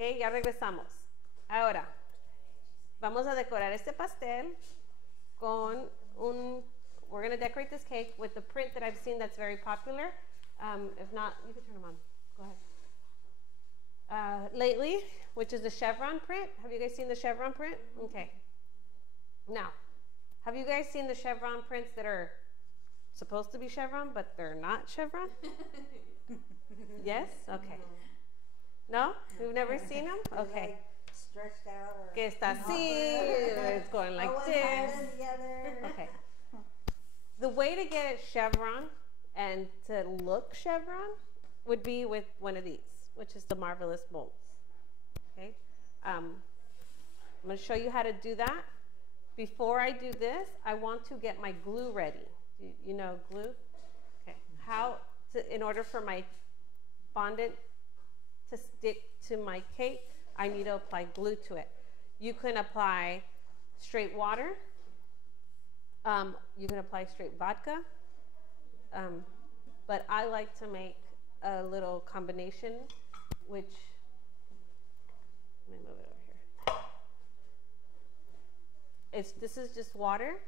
Ok, ya regresamos. Ahora, vamos a decorar este pastel con we're going to decorate this cake with the print that I've seen that's very popular. If not, you can turn them on. Go ahead. Lately, which is the chevron print. Have you guys seen the chevron print? Okay. Now, have you guys seen the chevron prints that are supposed to be chevron, but they're not chevron? Yes? Okay. No? You've never seen them? Okay. Stretched out or Que está así, it's going like one this. hand and the other. Okay. The way to get it chevron and to look chevron would be with one of these, which is the Marvelous molds. Okay. I'm going to show you how to do that. Before I do this, I want to get my glue ready. You know glue? Okay. In order for my fondant to stick to my cake, I need to apply glue to it. You can apply straight water. You can apply straight vodka. But I like to make a little combination, which, let me move it over here. This is just water,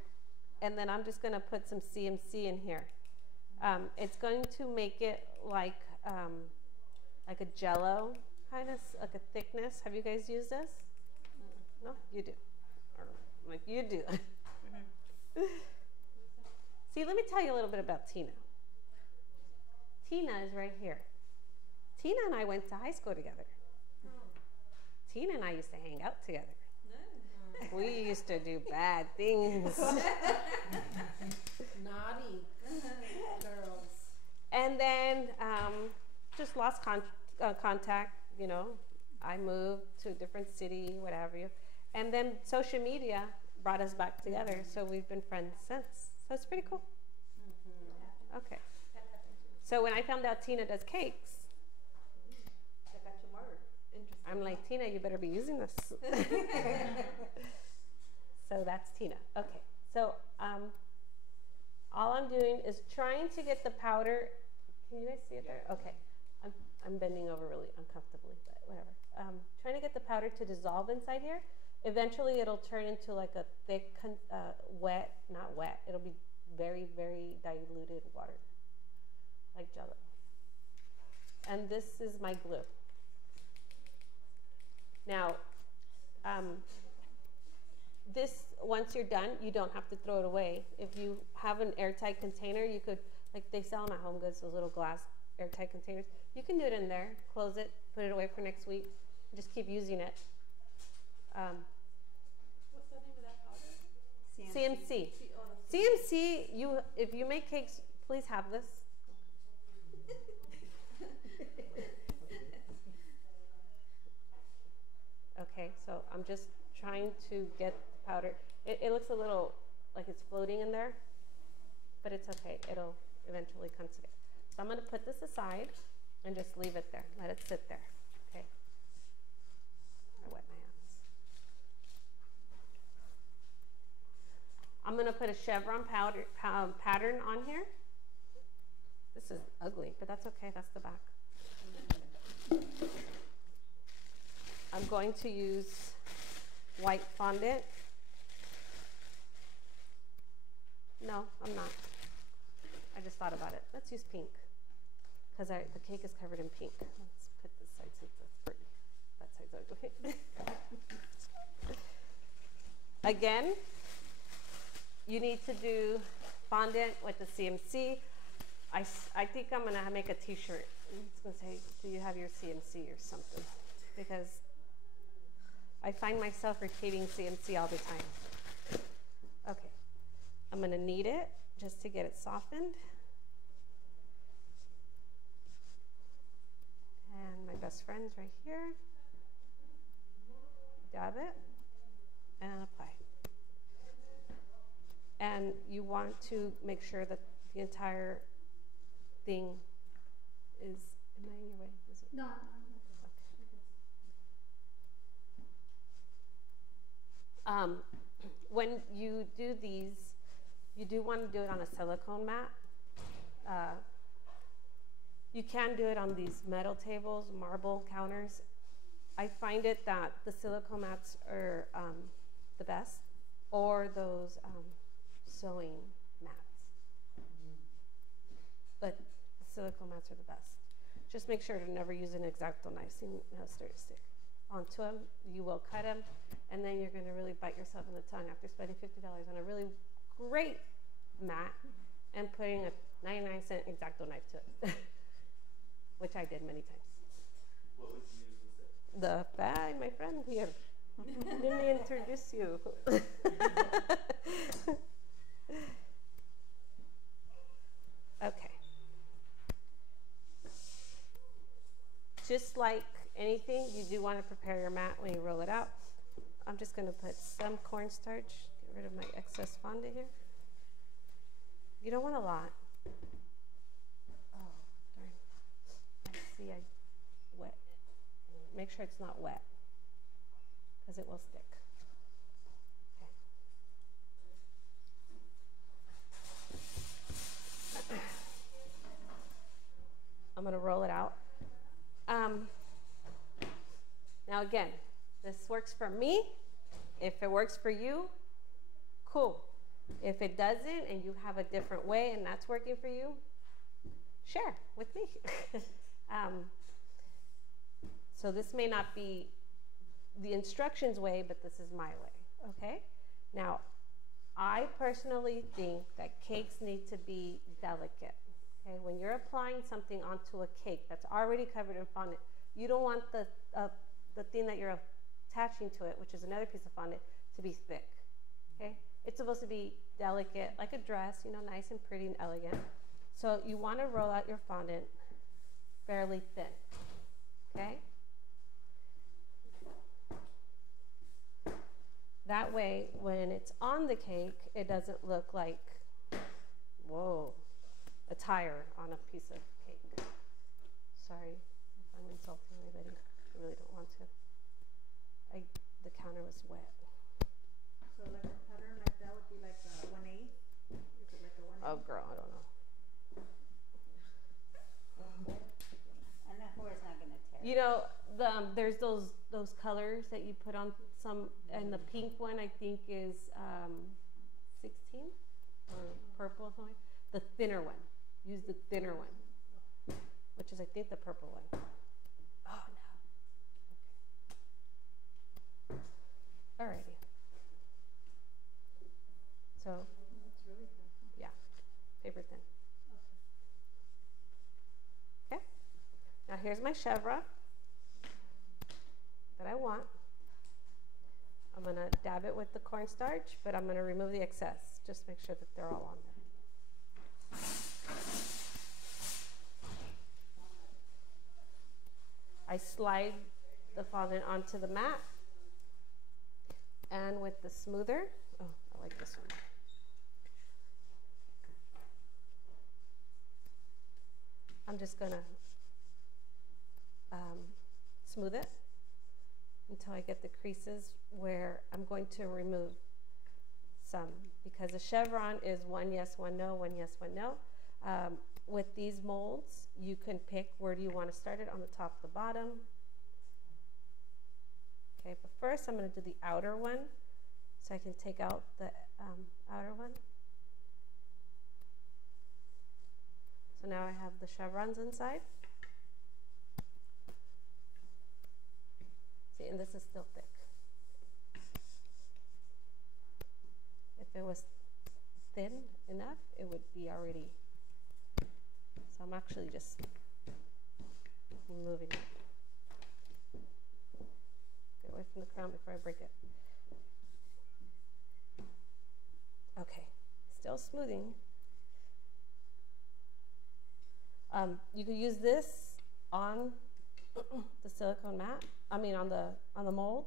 and then I'm just going to put some CMC in here. It's going to make it like a jello, kind of like a thickness. Have you guys used this? No, you do. Like you do. See, let me tell you a little bit about Tina. Tina is right here. Tina and I went to high school together. Tina and I used to hang out together. We used to do bad things. Naughty girls. And then just lost contact, you know. I moved to a different city, whatever you. And then social media brought us back together, so we've been friends since. So it's pretty cool. Okay. So when I found out Tina does cakes, I'm like, Tina, you better be using this. So that's Tina. Okay. So all I'm doing is trying to get the powder. Can you guys see it there? Okay. I'm bending over really uncomfortably, but whatever. Trying to get the powder to dissolve inside here. Eventually, it'll turn into like a thick, wet, not wet. It'll be very, very diluted water, like Jello. And this is my glue. Now, this, once you're done, you don't have to throw it away. If you have an airtight container, you could, like they sell them at Home Goods, those little glass airtight containers. You can do it in there, close it, put it away for next week, just keep using it. What's the name of that powder? CMC. CMC, if you make cakes, please have this. Okay, so I'm just trying to get the powder. It looks a little like it's floating in there, but it's okay. It'll eventually come together. So I'm going to put this aside and just leave it there. Let it sit there. Okay. I wet my hands. I'm going to put a chevron pattern on here. This is ugly, but that's okay. That's the back. I'm going to use white fondant. No, I'm not. I just thought about it. Let's use pink, because the cake is covered in pink. Let's put this side since that's pretty. That side's ugly. Again, you need to do fondant with the CMC. I think I'm gonna make a t-shirt. It's gonna say, do you have your CMC or something? Because I find myself repeating CMC all the time. Okay, I'm gonna knead it just to get it softened. And my best friend's right here. Dab it and apply. And you want to make sure that the entire thing is, am I in your way? Is it? No, when you do these, you do want to do it on a silicone mat. You can do it on these metal tables, marble counters. I find it that the silicone mats are the best, or those sewing mats. But the silicone mats are the best. Just make sure to never use an X-Acto knife. See how stir to stick onto them. You will cut them, and then you're going to really bite yourself in the tongue after spending $50 on a really great mat and putting a 99-cent X-Acto knife to it, which I did many times. What would you use instead? The bag, my friend here. Let me introduce you. Okay. Just like anything, you do want to prepare your mat when you roll it out. I'm just going to put some cornstarch, get rid of my excess fondant here. You don't want a lot. Oh, darn. I see I wet. Make sure it's not wet, because it will stick. Okay. I'm going to roll it out. Now again, this works for me. If it works for you, cool. If it doesn't and you have a different way and that's working for you, share with me. So this may not be the instructions way, but this is my way, okay? Now, I personally think that cakes need to be delicate, okay? When you're applying something onto a cake that's already covered in fondant, you don't want the thing that you're attaching to it, which is another piece of fondant, to be thick, okay? It's supposed to be delicate, like a dress, you know, nice and pretty and elegant. So you want to roll out your fondant fairly thin, okay? That way, when it's on the cake, it doesn't look like, whoa, a tire on a piece of cake. Sorry if I'm insulting anybody. I really don't want to. The counter was wet. So like a pattern like that would be like a 1/8? Is it like a 1/8? Oh, girl, I don't know. Enough where it's not gonna tear. You know, there's those colors that you put on some, and the pink one I think is 16 or purple or something. The thinner one. Use the thinner one, which is I think the purple one. Oh no. Okay. Alrighty. So. It's really thin. Yeah, paper thin. Okay. Now here's my chevron that I want. I'm going to dab it with the cornstarch, but I'm going to remove the excess. Just make sure that they're all on there. I slide the fondant onto the mat, and with the smoother, oh, I like this one. I'm just going to smooth it until I get the creases where I'm going to remove some, because a chevron is one yes, one no, one yes, one no. With these molds, you can pick where do you want to start it, on the top, the bottom. Okay, but first I'm going to do the outer one, so I can take out the outer one. So now I have the chevrons inside. See, and this is still thick. If it was thin enough, it would be already. So I'm actually just removing it. Get away from the crown before I break it. Okay, still smoothing. You could use this on the silicone mat. I mean on the mold,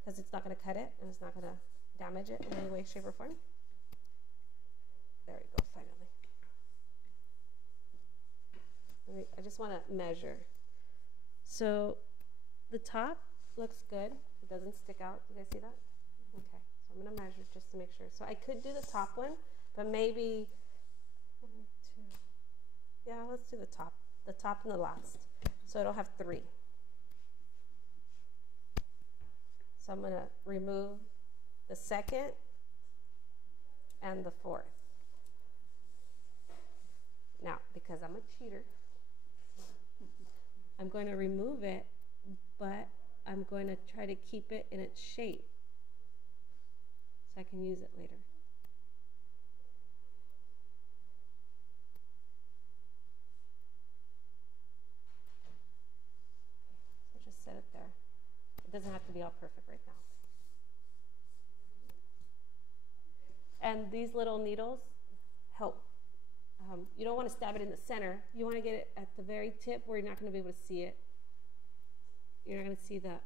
because it's not going to cut it and it's not going to damage it in any way, shape, or form. There we go, finally. I just want to measure. So the top looks good. It doesn't stick out. Do you guys see that? Okay, so I'm going to measure just to make sure. So I could do the top one, but maybe 1, 2. Yeah, let's do the top and the last. So it'll have 3. So I'm going to remove the second and the fourth. Now, because I'm a cheater, I'm going to remove it, but I'm going to try to keep it in its shape so I can use it later. So just set it there. It doesn't have to be all perfect right now. And these little needles help. You don't want to stab it in the center. You want to get it at the very tip where you're not going to be able to see it. You're not going to see the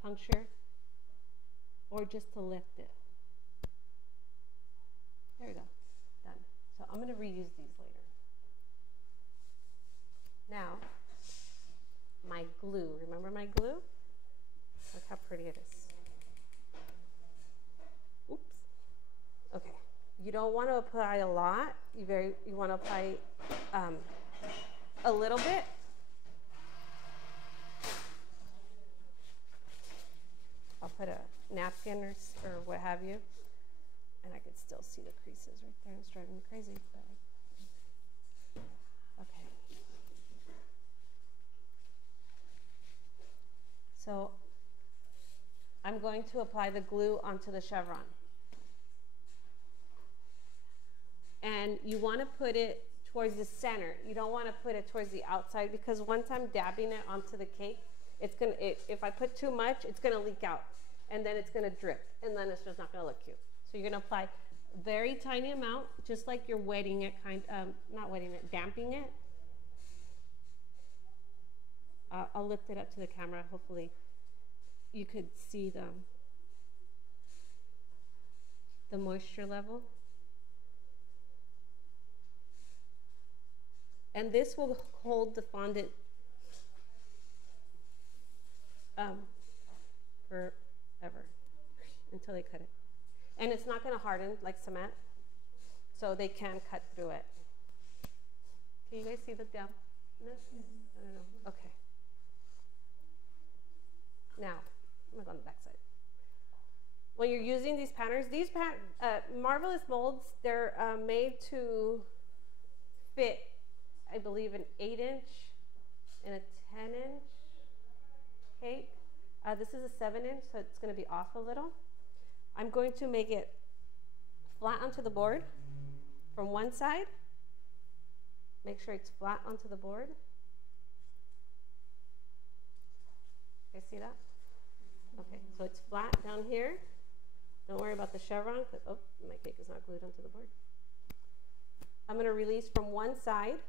puncture, or just to lift it. There we go. Done. So I'm going to reuse these later. Now, my glue. Remember my glue? Look how pretty it is. Oops. Okay. You don't want to apply a lot. You want to apply a little bit. I'll put a napkin or what have you, and I could still see the creases right there. It's driving me crazy. But okay. So I'm going to apply the glue onto the chevron. And you want to put it towards the center. You don't want to put it towards the outside, because once I'm dabbing it onto the cake, if I put too much, it's going to leak out, and then it's going to drip, and then it's just not going to look cute. So you're going to apply a very tiny amount, just like you're wetting it, not wetting it, damping it. I'll lift it up to the camera. Hopefully you could see the moisture level. And this will hold the fondant forever until they cut it. And it's not going to harden like cement, so they can cut through it. Can you guys see the dampness? I don't know. Okay. Now, I'm going to go on the back side. When you're using these patterns, Marvelous molds, they're made to fit, I believe, an 8-inch and a 10-inch cake. This is a 7-inch, so it's going to be off a little. I'm going to make it flat onto the board from one side. Make sure it's flat onto the board. You guys see that? Okay, so it's flat down here. Don't worry about the chevron, because, oh, my cake is not glued onto the board. I'm going to release from one side.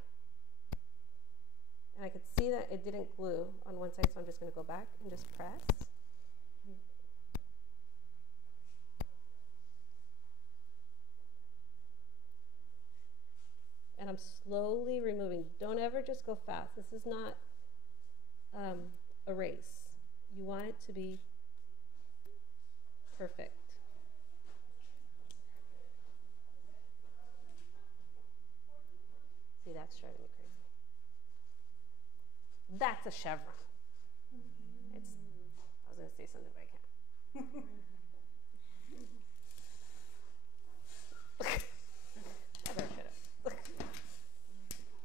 And I could see that it didn't glue on one side, so I'm just going to go back and just press. And I'm slowly removing. Don't ever just go fast. This is not a race. You want it to be perfect. See, that's driving me crazy. That's a chevron. I was going to say something, but I can't. I better shut up.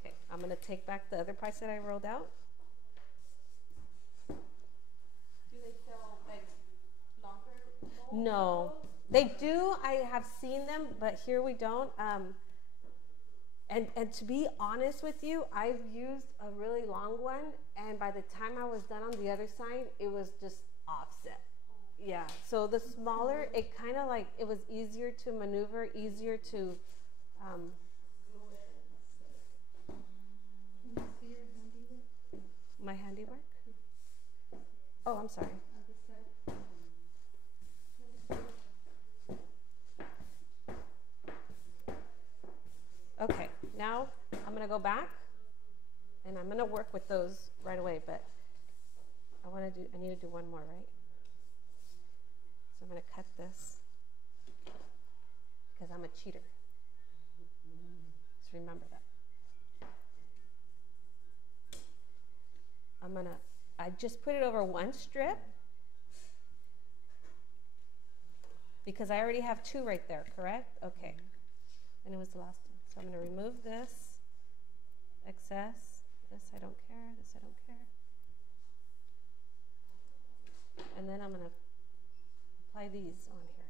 Okay, I'm going to take back the other parts that I rolled out. Do they sell like longer molds? No, they do. I have seen them, but here we don't. And to be honest with you, I've used a really long one, and by the time I was done on the other side, it was just offset. Yeah, so the smaller, it kind of like, it was easier to maneuver, easier to... Can you see your handiwork? My handiwork? Oh, I'm sorry. On this side? Okay, now I'm going to go back, and I'm going to work with those right away, but I need to do one more, right? So I'm going to cut this, because I'm a cheater. Just remember that. I just put it over one strip, because I already have 2 right there, correct? Okay. And it was the last one. So I'm going to remove this excess. This I don't care. This I don't care. And then I'm going to apply these on here.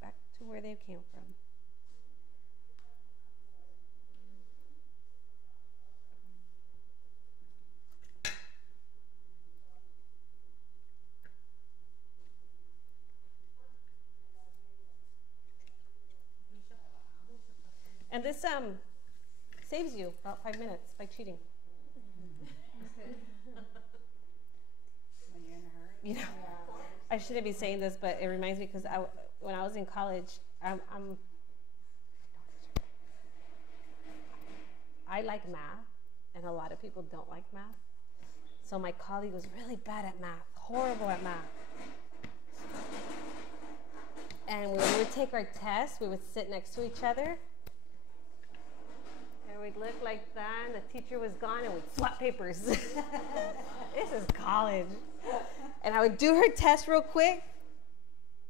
Back to where they came from. And this saves you about 5 minutes by cheating. When you're in a hurry. You know, I shouldn't be saying this, but it reminds me because when I was in college, I like math, and a lot of people don't like math. So my colleague was really bad at math, horrible at math. And when we would take our tests, we would sit next to each other. And we'd look like that, and the teacher was gone, and we'd swap papers. This is college. And I would do her test real quick,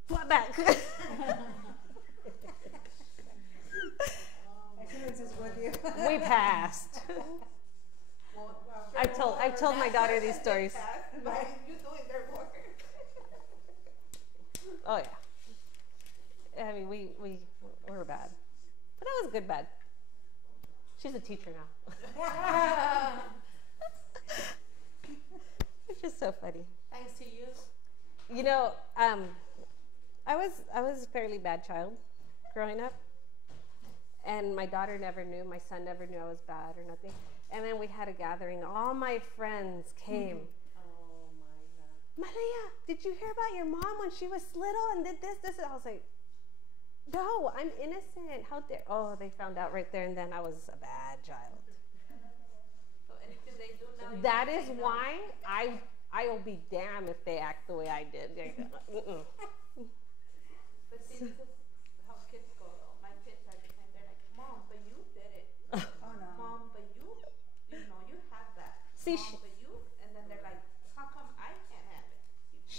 swap back. We passed. I've told my daughter these stories. Oh yeah. I mean, we were bad, but that was good bad. She's a teacher now. It's just so funny. Thanks to you. You know, I was a fairly bad child growing up, and my daughter never knew. My son never knew I was bad or nothing. And then we had a gathering. All my friends came. Oh my God. Maria, did you hear about your mom when she was little and did this? And I was like, no, I'm innocent. How dare? Oh, they found out right there and then I was a bad child. So anything they do now. That is why I will be damned if they act the way I did. But see, this is how kids go though. My kids are the same. They're like, Mom, but you did it. Oh no. Mom, but you know, you have that. See, Mom, but you, and then they're like, how come I can't have it?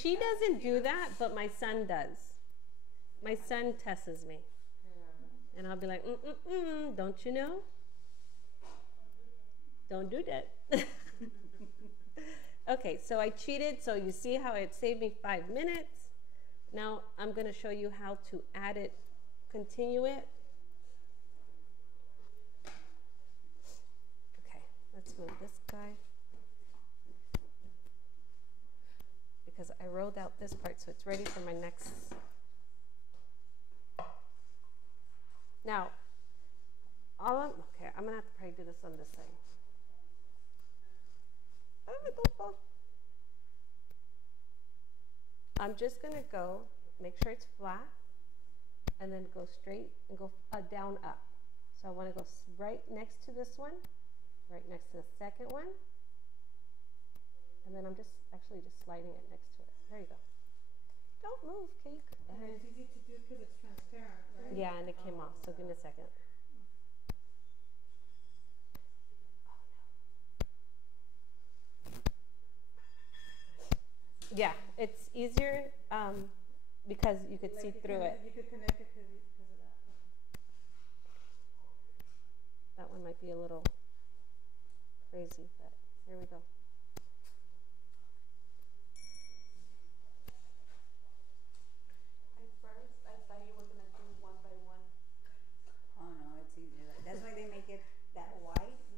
she doesn't do that, but my son does. My son tests me. Yeah. And I'll be like, don't you know? Don't do that. Okay, so I cheated. So you see how it saved me 5 minutes. Now I'm going to show you how to add it, continue it. Okay, let's move this guy. Because I rolled out this part, so it's ready for my next. Now, okay, I'm gonna have to probably do this on this side. I'm just gonna go, make sure it's flat, and then go straight and go down up. So I wanna go right next to this one, right next to the second one, and then I'm just sliding it next to it. There you go. Don't move, cake. And it's easy to do because it's transparent, right? Yeah, and it came off, so give me a second. Yeah, it's easier because you could see through it. You could connect it because of that. That one might be a little crazy, but here we go. At first, I thought you were gonna do one by one. Oh no, it's easier. That's why they make it that wide to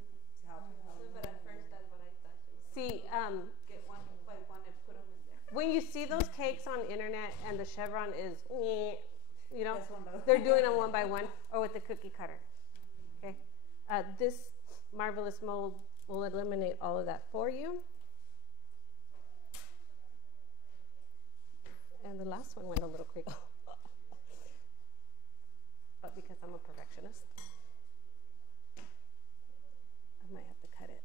help you out. But at first, that's what I thought. See, Get one by one and put them in there. when you see those cakes on the internet and the chevron is, you know, That's one by one. they're doing them one by one or with the cookie cutter. Okay, this marvelous mold will eliminate all of that for you. And the last one went a little quick. But because I'm a perfectionist, I might have to cut it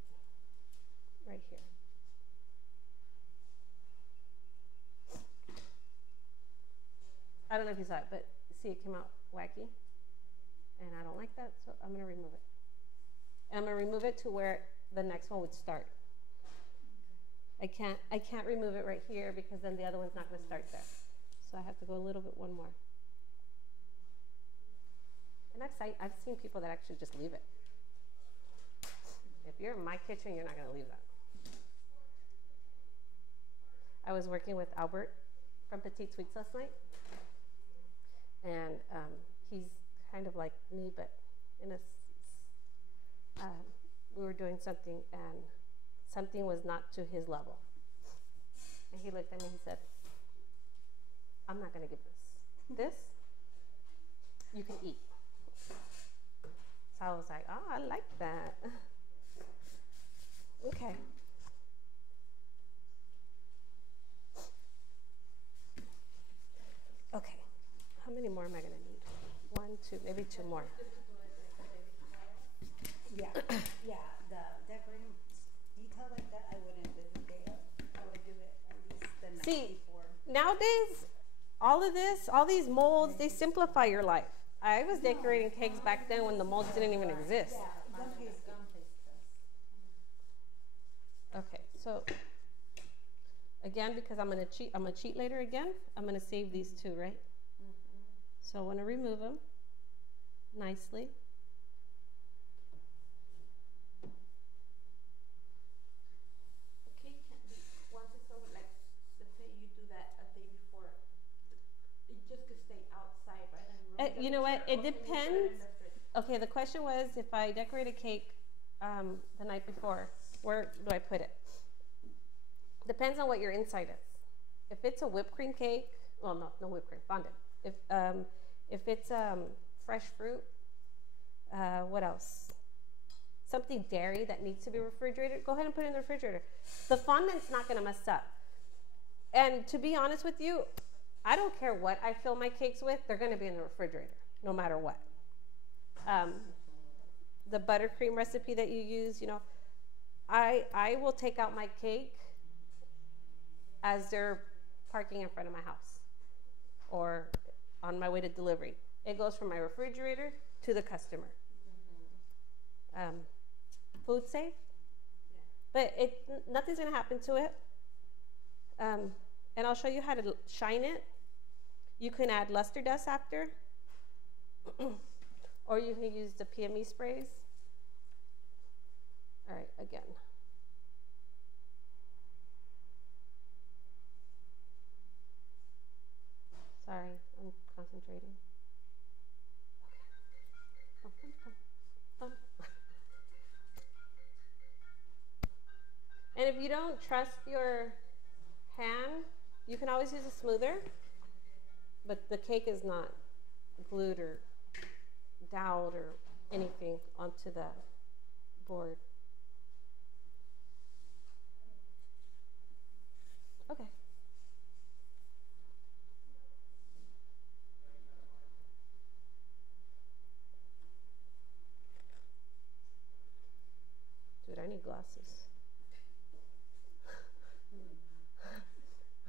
right here. I don't know if you saw it, but see, it came out wacky. And I don't like that, so I'm gonna remove it. And I'm gonna remove it to where the next one would start. I can't remove it right here because then the other one's not gonna start there. So I have to go a little bit one more. And I've seen people that actually just leave it. If you're in my kitchen, you're not going to leave that. I was working with Albert from Petite Sweets last night. And he's kind of like me, but we were doing something, and something was not to his level. And he looked at me and he said, I'm not going to give this. This, you can eat. So I was like, oh, I like that. Okay. Okay. How many more am I going to need? 1, 2, maybe 2 more. Yeah, yeah, the decorating detail like that, I wouldn't do the day of. I would do it at least the night See, before. nowadays, all of this, all these molds, they simplify your life. I was decorating cakes back then when the molds didn't even exist. Yeah, gum paste does. Okay, so again, because I'm gonna cheat later again, I'm gonna save these 2, right? So I want to remove them nicely. Cake can be, once it's over, like, let's say you do that a day before, it just could stay outside, right? And You know what? It or can you put in depends. the fridge? Okay, the question was if I decorate a cake the night before, where do I put it? Depends on what your inside is. If it's a whipped cream cake, well, no whipped cream, fondant. If it's fresh fruit, what else? Something dairy that needs to be refrigerated, go ahead and put it in the refrigerator. The fondant's not going to mess up. And to be honest with you, I don't care what I fill my cakes with, they're going to be in the refrigerator, no matter what. The buttercream recipe that you use, you know, I will take out my cake as they're parking in front of my house or on my way to delivery. It goes from my refrigerator to the customer. Food safe, but nothing's gonna happen to it. And I'll show you how to shine it. You can add luster dust after, or you can use the PME sprays. All right, again. Sorry, I'm concentrating. And if you don't trust your hand, you can always use a smoother, but the cake is not glued or doweled or anything onto the board. Okay. Dude, I need glasses.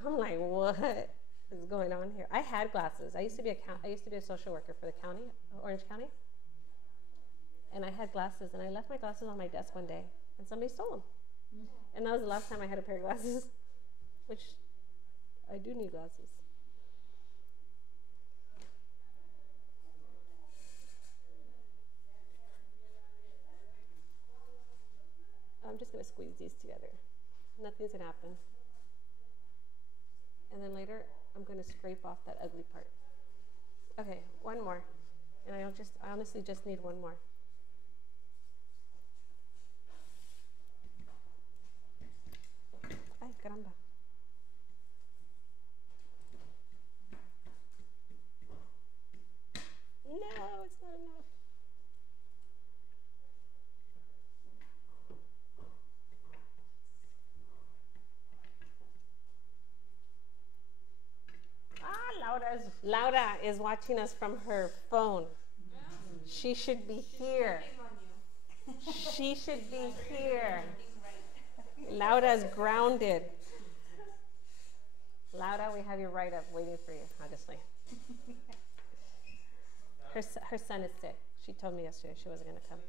I'm like, what is going on here? I had glasses. I used to be a social worker for the county, Orange County. And I had glasses, and I left my glasses on my desk one day, and somebody stole them. And that was the last time I had a pair of glasses, which I do need glasses. I'm just going to squeeze these together. Nothing's going to happen. And then later, I'm going to scrape off that ugly part. Okay, one more. And I honestly just need one more. Ay, caramba. No, it's not enough. Laura is watching us from her phone. She should be here. She should be here. Laura's grounded. Laura, we have your write-up waiting for you, obviously. Her son is sick. She told me yesterday she wasn't going to come.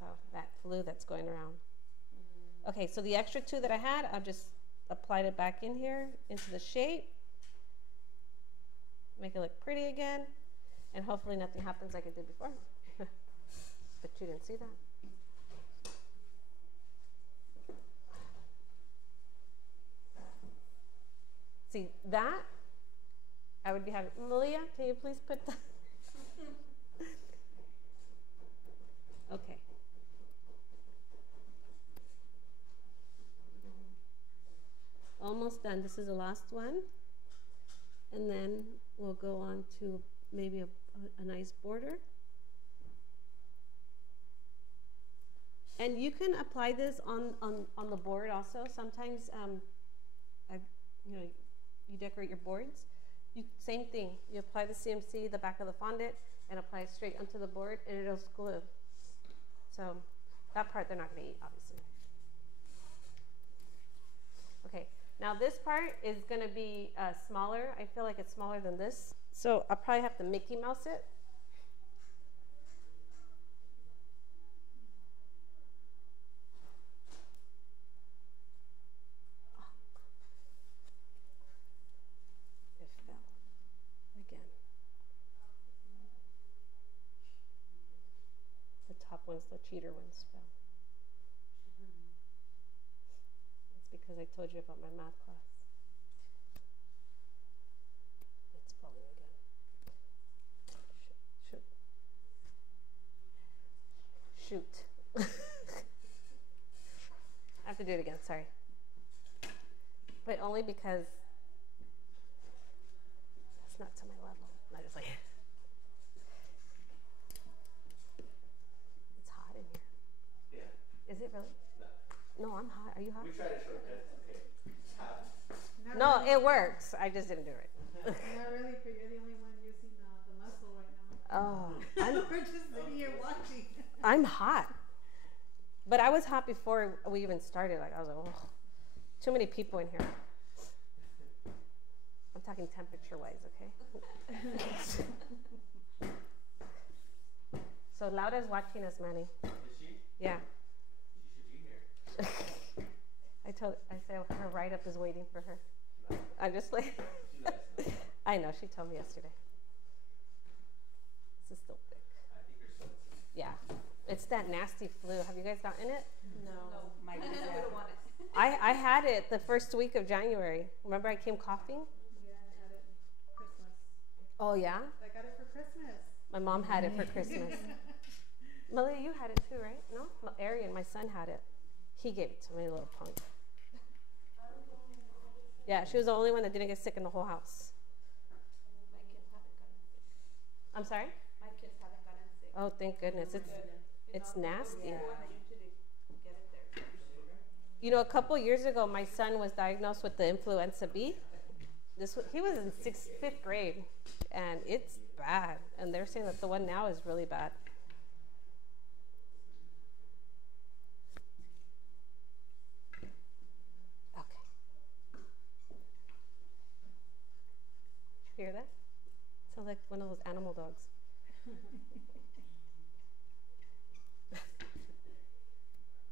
So that flu that's going around. Okay, so the extra 2 that I had, I've just applied it back in here into the shape. make it look pretty again, and hopefully nothing happens like it did before. But you didn't see that. See, that, I would be having, Malia, can you please put that? Okay. Almost done. This is the last one. And then we'll go on to maybe a nice border. And you can apply this on the board also. Sometimes, you decorate your boards. Same thing. You apply the CMC, the back of the fondant, and apply it straight onto the board, and it'll glue. So that part they're not going to eat, obviously. Okay. Now this part is going to be smaller. I feel like it's smaller than this. So I'll probably have to Mickey Mouse it. It fell again. The top ones, the cheater ones fell. Because I told you about my math class. It's falling again. Shoot. I have to do it again, sorry. But only because that's not to my level. I just like it's hot in here. Yeah. Is it really? No, I'm hot. Are you hot? We tried a shortcut. Okay. No, it works. I just didn't do it. Not really, but you're the only one using the muscle right now. Oh, We're just sitting here watching. I'm hot. But I was hot before we even started. Like I was like, oh, too many people in here. I'm talking temperature-wise, okay? So Laura's watching us, Manny. Is she? Yeah. She should be here. I said her write-up is waiting for her. No. I'm just like, She likes it. I know, she told me yesterday. This is still thick. I think you're so. Yeah, it's that nasty flu. Have you guys gotten it? No, my We don't want it. I had it the first week of January. Remember I came coughing? Yeah, I had it Christmas. Oh yeah? I got it for Christmas. My mom had it for Christmas. Malia, you had it too, right? No? Arian, my son had it. He gave it to me, little punk. Yeah, she was the only one that didn't get sick in the whole house. My kids haven't gotten sick. I'm sorry? My kids haven't gotten sick. Oh, thank goodness. It's nasty. The one that usually get it there. You know, a couple years ago, my son was diagnosed with the influenza B. He was in fifth grade, and it's bad. And they're saying that the one now is really bad. Okay. Hear that? Sounds like one of those animal dogs.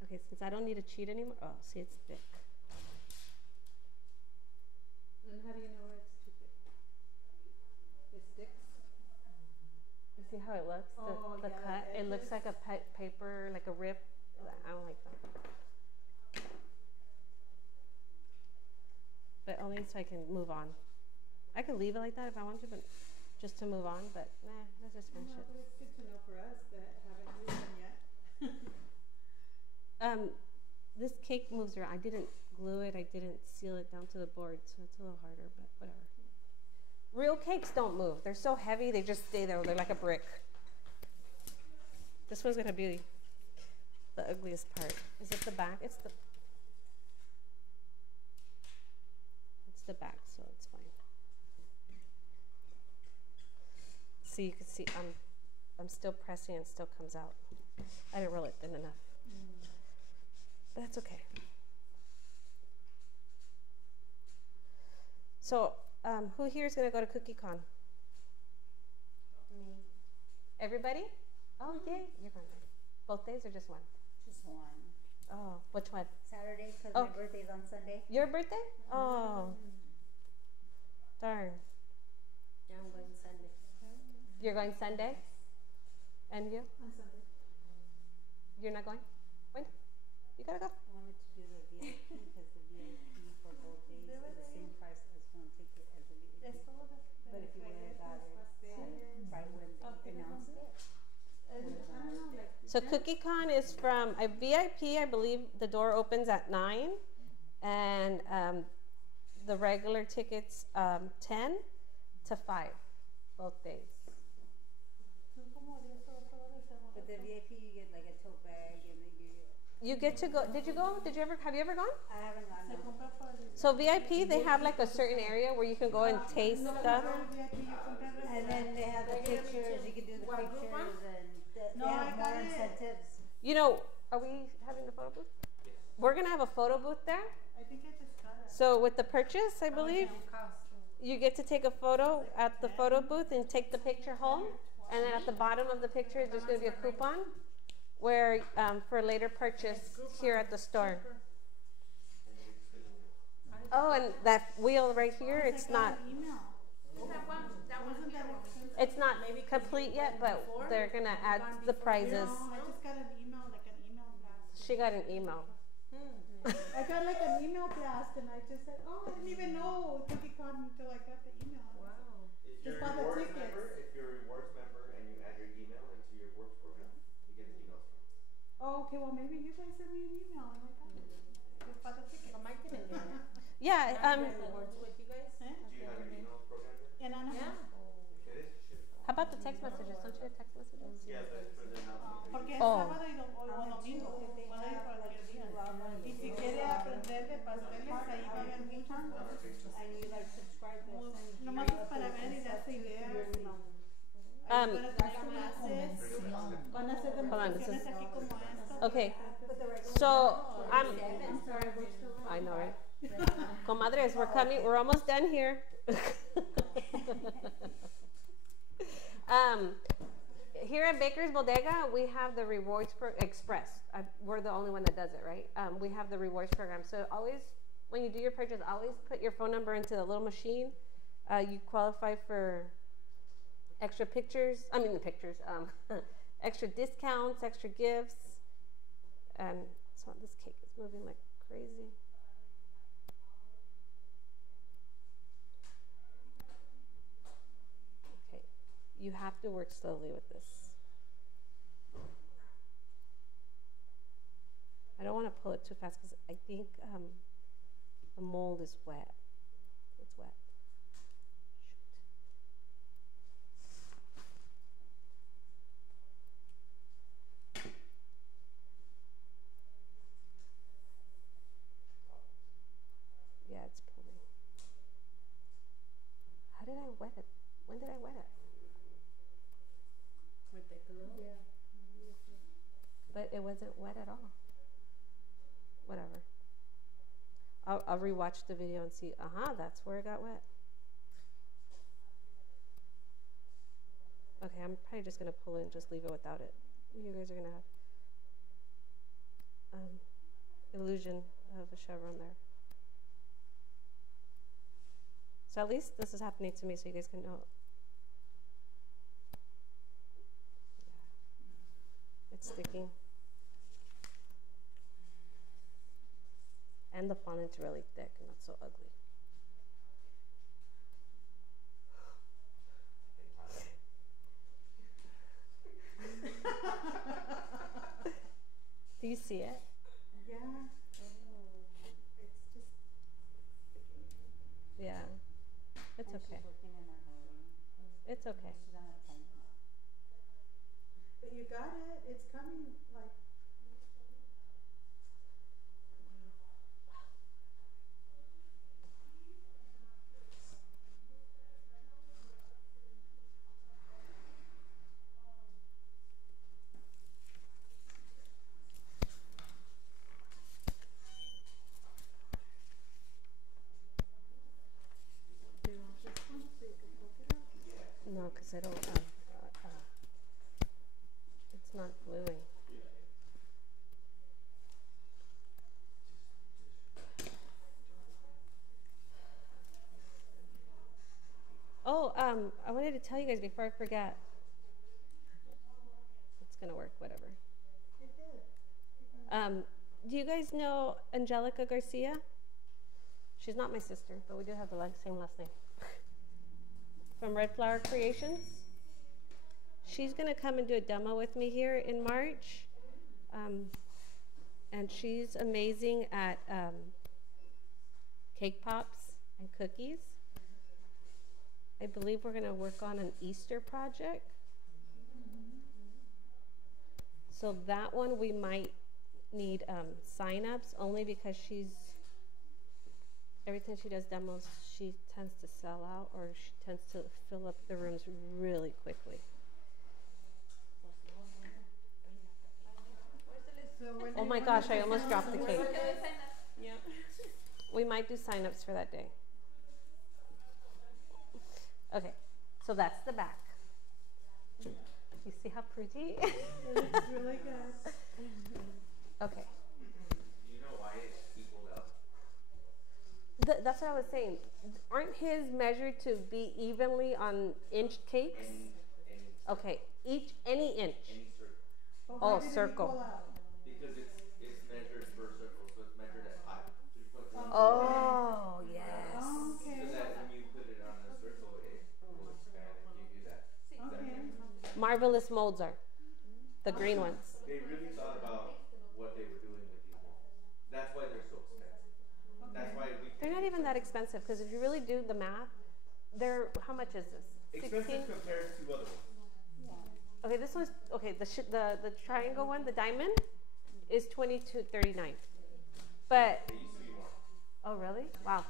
Okay, since I don't need to cheat anymore. Oh, see, it's thick. And how do you know it's too thick? It sticks? You see how it looks? Oh, The yeah, cut? the It looks edges. like a paper, like a rip. I don't like that. But only so I can move on. I could leave it like that if I want to, but just to move on. But nah, let's just finish No, it. but it's good to know for us that haven't used them yet. This cake moves around. I didn't glue it. I didn't seal it down to the board, so it's a little harder, but whatever. Real cakes don't move. They're so heavy, they just stay there. They're like a brick. This one's gonna be the ugliest part. Is it the back? It's the back, so it's fine. See, you can see I'm still pressing and it still comes out. I didn't roll it thin enough. But that's okay. So, who here is going to go to CookieCon? Me, Everybody? Oh, yay. You're going to. Both days or just one? just one. Oh, which one? Saturday, because Oh. my birthday's on Sunday. Your birthday? Oh. Darn. Yeah, I'm going You're going Sunday? And you? On Sunday. You're not going? When? You gotta go. I wanted to do the VIP because the VIP for both days is the same price as one ticket as the VIP. But if you would have got it right when they announced it. I don't know, like. So CookieCon is from a VIP. I believe the door opens at 9, and the regular tickets 10 to 5, both days. But the VIP you get like a tote bag and they give you. You get to go. Did you go? Did you ever? Have you ever gone? I haven't gone. No. So VIP, they have like a certain area where you can go and taste stuff. And then they have the pictures. You can do the pictures and they have more incentives. You know, are we having the photo booth? We're gonna have a photo booth there. I think I just got it. So with the purchase, I believe, you get to take a photo at the photo booth and take the picture home. And then at the bottom of the picture, there's gonna be a coupon where for later purchase here at the store. Oh, and that wheel right here, it's not complete yet, but they're gonna add the prizes. No, I just got an email, like an email blast. She got an email. I got like an email blast and I just said, oh, I didn't even know CookieCon until I got the email. Wow. If Just you're a bought the rewards tickets. member, if you're a rewards member and you add your email into your rewards program, you get the emails from us. Oh, okay, well maybe you guys send me an email and I got it. Just bought the tickets. Mike didn't get it. Yeah, Rewards with you guys? Eh? Do you have your email program there? And Anaheim. If it is, you should. how about the text messages? Don't you get text messages? Yeah, but it's for the announcement. Porque es Oh. sábado y o domingo. They Puede ir have like cualquier día. a Y si quiere aprender de pasteles, ahí va a haber muchos. and you like subscribe to us and Nomás es para ver y darse ideas. Um, Van a tener clases, van a hacer Hold on, this demostraciones is- aquí como esto. Okay, so I'm sorry, I know, right? Comadres, we're coming, we're almost done here. Here at Baker's Bodega, we have the rewards express. We're the only one that does it, right? We have the rewards program. So always, when you do your purchase, always put your phone number into the little machine. You qualify for extra pictures, extra discounts, extra gifts. And so this cake is moving like crazy. Okay, you have to work slowly with this. I don't want to pull it too fast because I think the mold is wet. It's wet. Yeah, it's pulling. How did I wet it? When did I wet it? With the glue? Yeah. But it wasn't wet at all. Whatever. I'll rewatch the video and see. That's where it got wet. Okay, I'm probably just gonna pull it and just leave it without it. You guys are gonna have illusion of a chevron there. So at least this is happening to me, so you guys can know. Yeah. It's sticking. And the fondant's really thick and not so ugly. Do you see it? Yeah. It's just. Yeah. It's And okay. she's working in a hurry. It's okay. She doesn't have time. But you got it. It's coming like. Do you want this one so you can poke it out? No, because I don't. It's not gluing. Oh, I wanted to tell you guys before I forget. gonna work, whatever. It did. Do you guys know Angelica Garcia? She's not my sister, but we do have the same last name. From Red Flower Creations. She's gonna come and do a demo with me here in March. And she's amazing at cake pops and cookies. I believe we're gonna work on an Easter project. So that one we might need sign-ups, only because every time she does demos, she tends to sell out, or she tends to fill up the rooms really quickly. Oh my gosh, I almost dropped the cake. Yeah. We might do sign-ups for that day. Okay, so that's the back. You see how pretty? It looks really good. Okay. Do you know why it's equaled out? That's what I was saying. Aren't his measured to be evenly on inch cakes? Any Okay, any inch. circle. But Oh, why did it circle. equal out? Because it's measured per circle, so it's measured at 3.1. Oh, yes. Oh, So okay. that when you put it on a circle, it will expand and give you that. Okay. Marvelous molds are the green ones. They really thought about what they were doing with these molds. That's why they're so expensive. That's why we They're not even that expensive, because if you really do the math, how much is this? 16? expensive compared to other ones. Okay, this one's, okay, the triangle one, the diamond, is $22.39. But, They used to be more. oh really? Wow.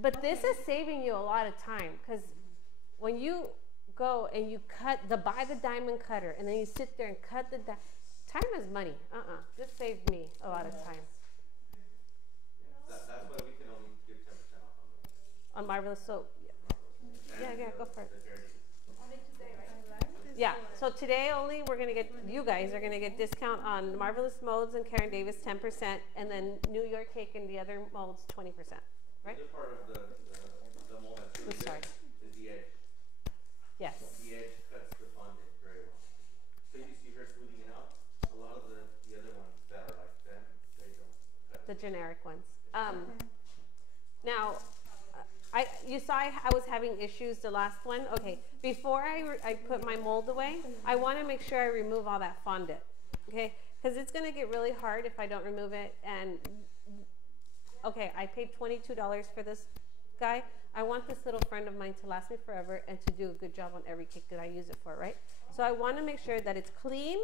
But this is saving you a lot of time, because when you go and you buy the diamond cutter, and then you sit there and cut time is money. This saved me a lot of time. That's why we can only give 10% off on those. On Marvelous Soap. Yeah, go for it. The charity. Only today, right? I like this Yeah, one. so today only you guys are gonna get discount on Marvelous Molds and Karen Davis 10%, and then New York Cake and the other molds 20%. Right? The other part of the mold that's really I'm sorry. good is the edge. Yes. The edge cuts the fondant very well. So you see her smoothing it out. A lot of the other ones that are like them, they don't cut The it. generic ones. Now, you saw I was having issues the last one. Okay, before I put my mold away, I want to make sure I remove all that fondant. Okay, because it's going to get really hard if I don't remove it. And okay, I paid $22 for this guy. I want this little friend of mine to last me forever and to do a good job on every cake that I use it for, right? So I want to make sure that it's clean,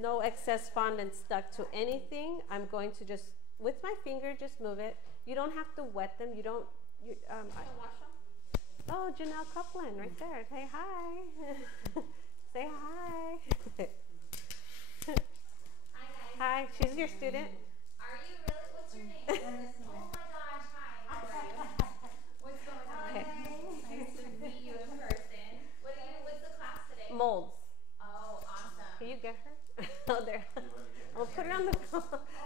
no excess fondant stuck to anything. I'm going to just, with my finger, just move it. You don't have to wet them. You don't. Wash them? Oh, Janelle Copeland, right there. Say hi. Say hi. Hi guys. Hi. She's your student. Are you really? What's your name? Oh my gosh, hi. How are you? What's going on? Okay. Nice to meet you in person. What's the class today? Molds. Oh, awesome. Can you get her? Oh, there. I'll put her on the. Oh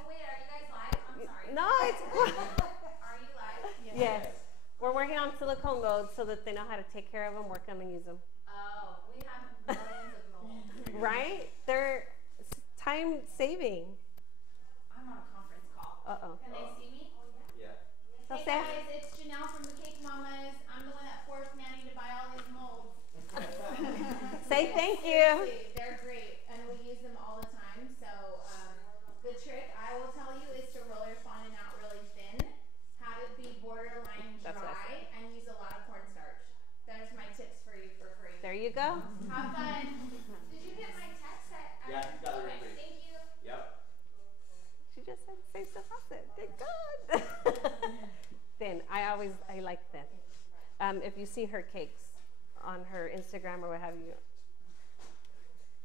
wait, are you guys live? I'm sorry. No, it's. Are you live? Yes. We're working on silicone molds so that they know how to take care of them, work them, and use them. Oh, we have millions of molds. Right? They're time saving. I'm on a conference call. Uh-oh. Can they see me? Yeah. So Hey say, guys, it's Janelle from the Cake Mamas. I'm the one that forced Manny to buy all these molds. say thank you. Seriously, they're great, and we use them all the time. So the trick I will tell you is to roll your fondant out really thin, have it be borderline That's what I dry, and use a lot of cornstarch. There's my tips for you for free. There you go. Have fun. Did you get my text? Yeah, you got it Okay, right. thank you. Yep. She just said say the faucet. Thank God. Thin. I like thin. If you see her cakes on her Instagram or what have you,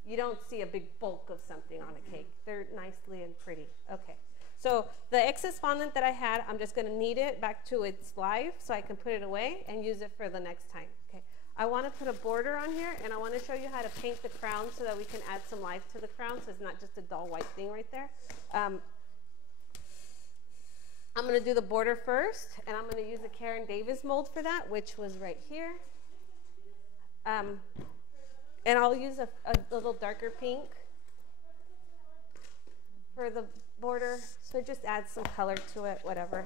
you don't see a big bulk of something on a cake. They're nicely and pretty. Okay. So the excess fondant that I had, I'm just going to knead it back to its life so I can put it away and use it for the next time. Okay. I want to put a border on here, and I want to show you how to paint the crown so that we can add some life to the crown so it's not just a dull white thing right there. I'm going to do the border first, and I'm going to use a Karen Davis mold for that, which was right here. And I'll use a little darker pink for the border. So it just adds some color to it, whatever.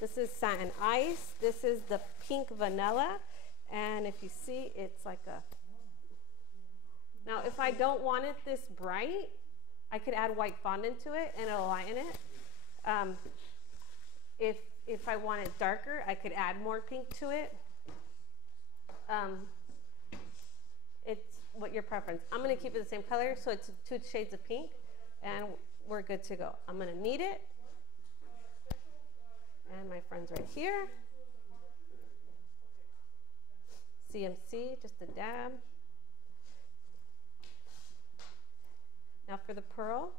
This is satin ice. This is the pink vanilla. And if you see, it's like a... Now, if I don't want it this bright, I could add white fondant to it and it'll lighten it. If I want it darker, I could add more pink to it. It's what your preference. I'm going to keep it the same color, so it's 2 shades of pink, and we're good to go. I'm going to knead it. And my friend's right here. CMC, just a dab. Now for the pearl,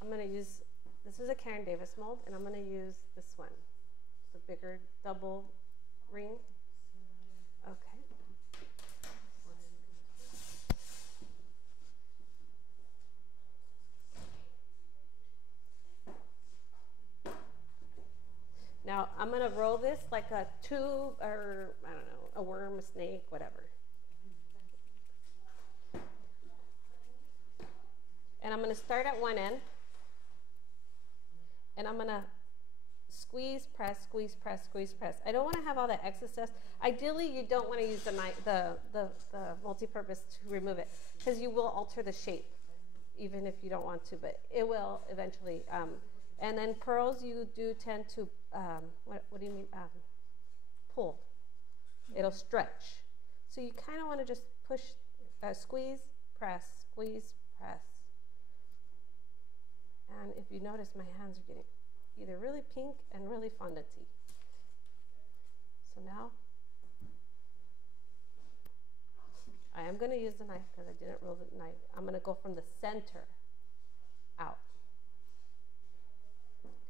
I'm going to use, this is a Karen Davis mold, and I'm going to use this one, the bigger double ring. Okay. Now I'm going to roll this like a tube, or I don't know, a worm, a snake, whatever. And I'm going to start at one end, and I'm going to squeeze, press, squeeze, press, squeeze, press. I don't want to have all that excess stuff. Ideally, you don't want to use the multi-purpose to remove it, because you will alter the shape, even if you don't want to, but it will eventually. And then pearls, you do tend to, what do you mean? Pull. It'll stretch. So you kind of want to just push, squeeze, press, squeeze, press. And if you notice, my hands are getting either really pink and really fondanty. So now, I am going to use the knife because I didn't roll the knife. I'm going to go from the center out.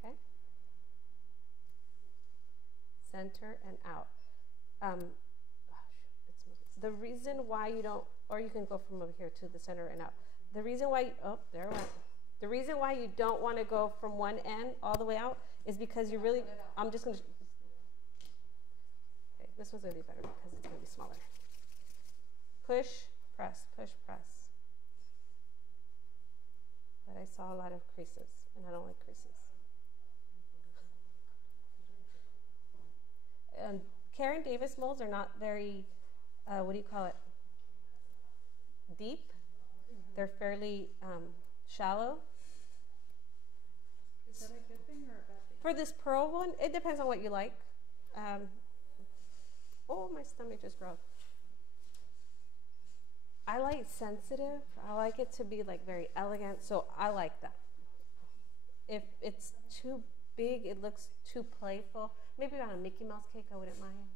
Okay? Center and out. The reason why you don't, or you can go from over here to the center and out. The reason why, there it went. The reason why you don't want to go from one end all the way out is because you really, I'm just going to, okay, this one's going to be better because it's going to be smaller. Push, press, push, press. But I saw a lot of creases, and I don't like creases. Karen Davis molds are not very, what do you call it? Deep. They're fairly shallow. Is that a good thing or a bad thing? For this pearl one, it depends on what you like. Oh, my stomach just growled. I like sensitive. I like it to be like very elegant, so I like that. If it's too big, it looks too playful. Maybe on a Mickey Mouse cake, I wouldn't mind.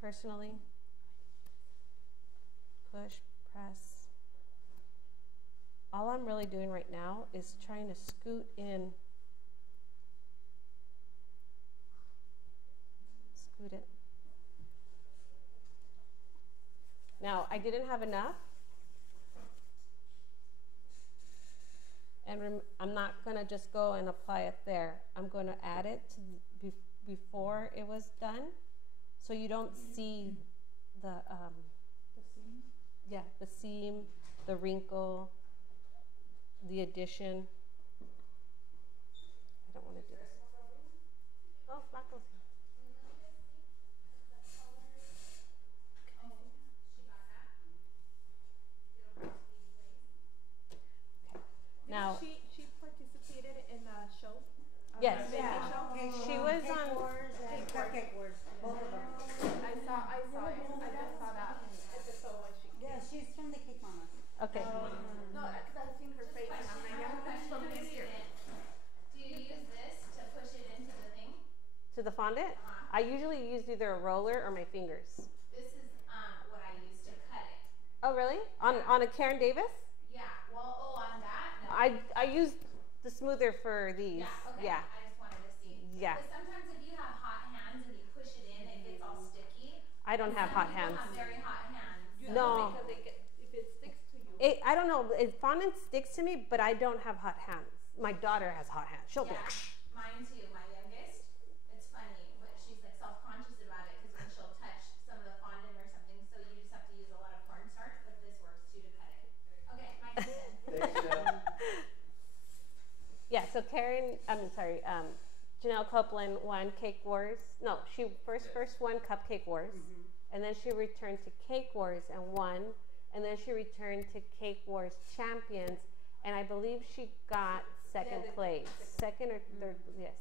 Personally, push, press. All I'm really doing right now is trying to scoot in. Scoot it. Now, I didn't have enough. And I'm not going to just go and apply it there. I'm going to add it to before it was done, so you don't see the seam? Yeah, the seam, the wrinkle, the addition. I don't want to do this. Oh, Flacco's here. Now, she participated in the show. yes, Yeah. she was on. Cupcake Wars, both of them. I saw it. I just saw that episode when she. Yeah, she's from the Cake Mamas. Okay. No, because I've seen her face and I'm like, yeah, that's from this year. Do you use this to push it into the thing? To the fondant, I usually use either a roller or my fingers. This is what I use to cut it. Oh, really? On a Karen Davis? Yeah. Well, on that. No. I use the smoother for these. Yeah. Okay. Yeah. I just wanted to see. Yeah. Because sometimes if you have hot hands and you push it in, it gets all sticky. I don't have hot hands. Some people have very hot hands. You No. know, because if it sticks to you. I don't know. Fondant sticks to me, but I don't have hot hands. My daughter has hot hands. She'll be Yeah. like, shh. Mine too. My youngest. It's funny, but she's like self-conscious so Karen, Janelle Copeland won Cake Wars. No, she first won Cupcake Wars, and then she returned to Cake Wars and won, and then she returned to Cake Wars Champions, and I believe she got second place, second or third, yes.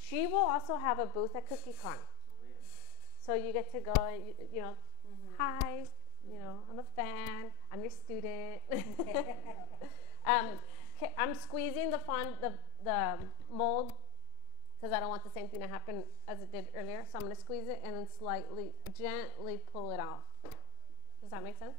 She will also have a booth at CookieCon, so you get to go, and you know, hi, you know, I'm a fan, I'm your student. I'm squeezing the mold because I don't want the same thing to happen as it did earlier. So I'm going to squeeze it and then gently pull it off. Does that make sense?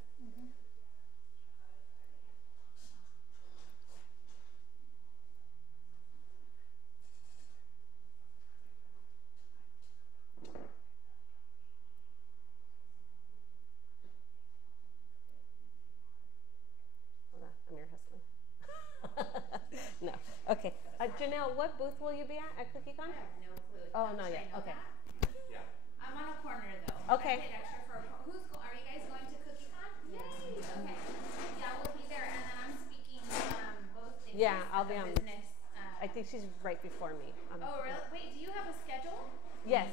Hold on, I'm your hustling. No. Okay. Janelle, what booth will you be at CookieCon? I have no clue. Oh, no, Should I yeah. know Okay. that? Yeah. I'm on a corner though. Okay. I paid extra for are you guys going to CookieCon? Yay! Okay. Yeah, we'll be there, and then I'm speaking both days. Yeah, I'll at be the on. business. I think she's right before me. Oh, really? Wait, do you have a schedule? Yes.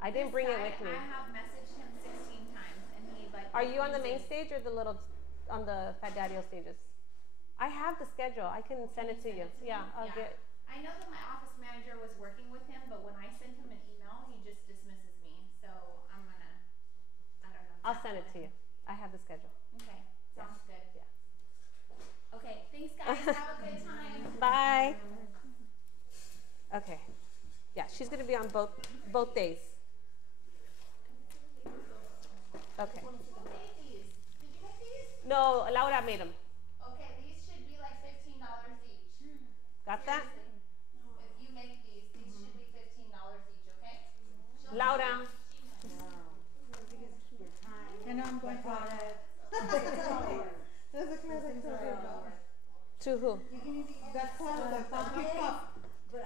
I didn't This bring it guy, with me. I have messaged him 16 times, and he like. Are you on the main refuses. stage or the little, on the Fat Daddy stages? I have the schedule. I can send it to you. Yeah, I'll Yeah. get. I know that my office manager was working with him, but when I sent him an email, he just dismisses me. So I don't know. I'll send it to you. I have the schedule. Okay, sounds good. Yeah. Okay, thanks guys. Have a good time. Bye. Okay. Yeah, she's gonna be on both days. Okay. Who made these? Did you make these? No, Laura made them. Okay, these should be like $15 each. Got that? Seriously. If you make these should be $15 each, okay? She'll Laura. I know I'm going to. There's a class I told you about. To who? That class, that cupcake cup. But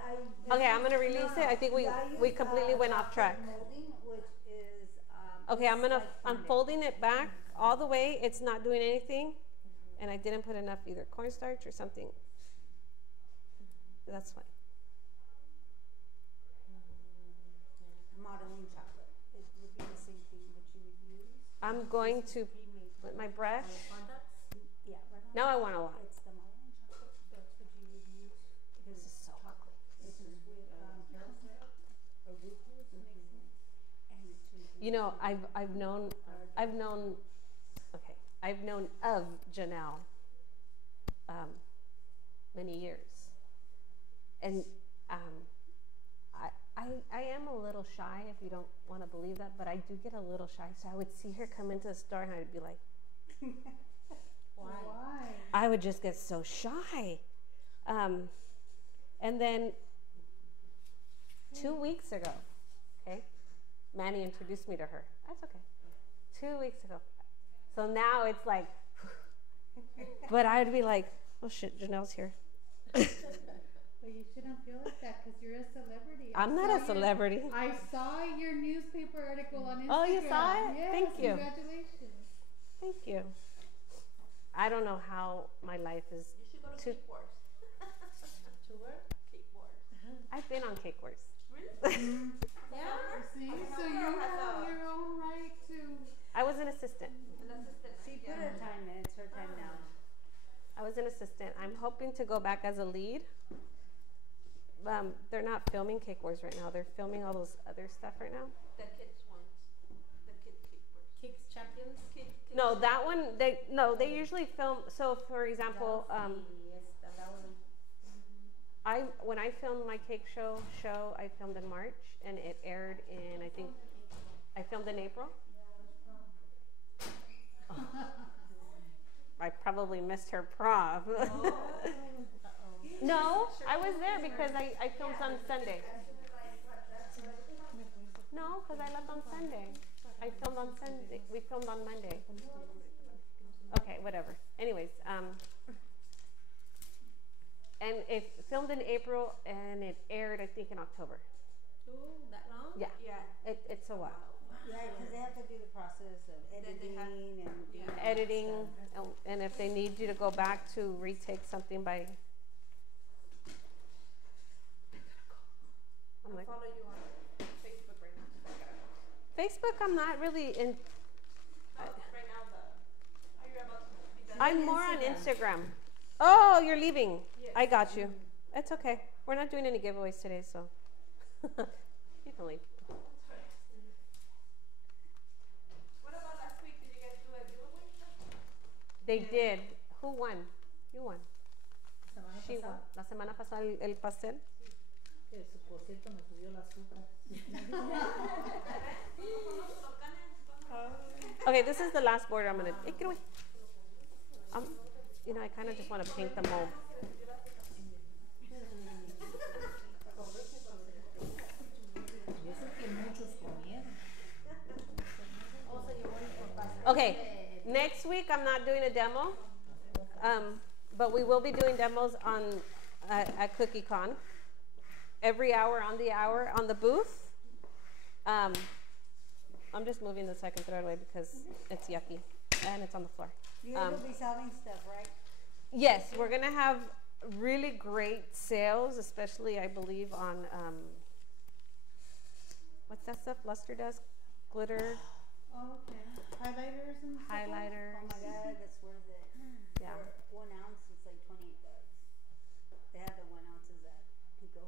Okay, I'm gonna release it. I think we completely went off track. Molding, which is, Okay, I'm like folding it back all the way. It's not doing anything, and I didn't put enough either cornstarch or something. That's fine. modeling chocolate. It would be the same thing that you would use. I'm going to Pre-made with my brush. Yeah, right on. Now I want a lot. It's the modeling chocolate. That's what you would use. This is so ugly. This is with carousel or glucose mixing. And it's You know, I've known of Janelle many years, and I am a little shy, if you don't want to believe that, but I do get a little shy. So I would see her come into the store and I'd be like, Why? I would just get so shy. And then 2 weeks ago, okay, Manny introduced me to her. That's okay. 2 weeks ago. So now it's like, but I would be like, oh shit, Janelle's here. Well, you shouldn't feel like that because you're a celebrity. I'm not a celebrity. I saw your newspaper article on Instagram. Oh, you saw it? Yes, Thank you. Congratulations. Thank you. I don't know how my life is. You should go to To- Cake Wars. To where? Cake Wars. I've been on Cake Wars. Really? Yeah. See, Okay, so my you girl has have a- your own right to. I was an assistant. An assistant. She put Yeah. her time in. It's her time now. I was an assistant. I'm hoping to go back as a lead. They're not filming Cake Wars right now. They're filming all those other stuff right now. The kids ones. The Cake Wars. Kicks champions. No, that one, they usually film. So for example, when I filmed my cake show, I filmed in March and it aired in, I think, I filmed in April. Oh. I probably missed her prom. No, I was there because I filmed on Sunday. No, because I left on Sunday. I filmed on Sunday. We filmed on Monday. Okay, whatever. Anyways, and it filmed in April and it aired, I think, in October. Ooh, that long? Yeah. Yeah. It's a while. Yeah, because they have to do the process of Then they editing have- and doing all that Editing, stuff. and if they need you to go back to retake something by I'm I'll like, follow you on Facebook right now. Facebook, I'm not really in. Right now, are you about to be done? I'm more on Instagram. Oh, you're leaving. Yes. I got you. It's okay. We're not doing any giveaways today, so you can leave. What about last week? Did you guys do a giveaway? They did. Who won? You won. Semana She won. pasada, La semana pasada el pastel. que por cierto me subió el azúcar. Okay, this is the last border I'm gonna. Hey, get away. You know, I kind of just want to paint the mold. Y eso que muchos comieron. Okay, next week I'm not doing a demo, but we will be doing demos on at CookieCon. Every hour on the booth. I'm just moving the second throw away because it's yucky and it's on the floor. You guys will be selling stuff, right? Yes, we're gonna have really great sales, especially I believe on what's that stuff? Luster dust, glitter, Oh, okay. Highlighters and stuff. highlighters. Oh my God, that's worth it. Yeah. For 1 ounce, it's like $28. They have the 1 ounces at Pico.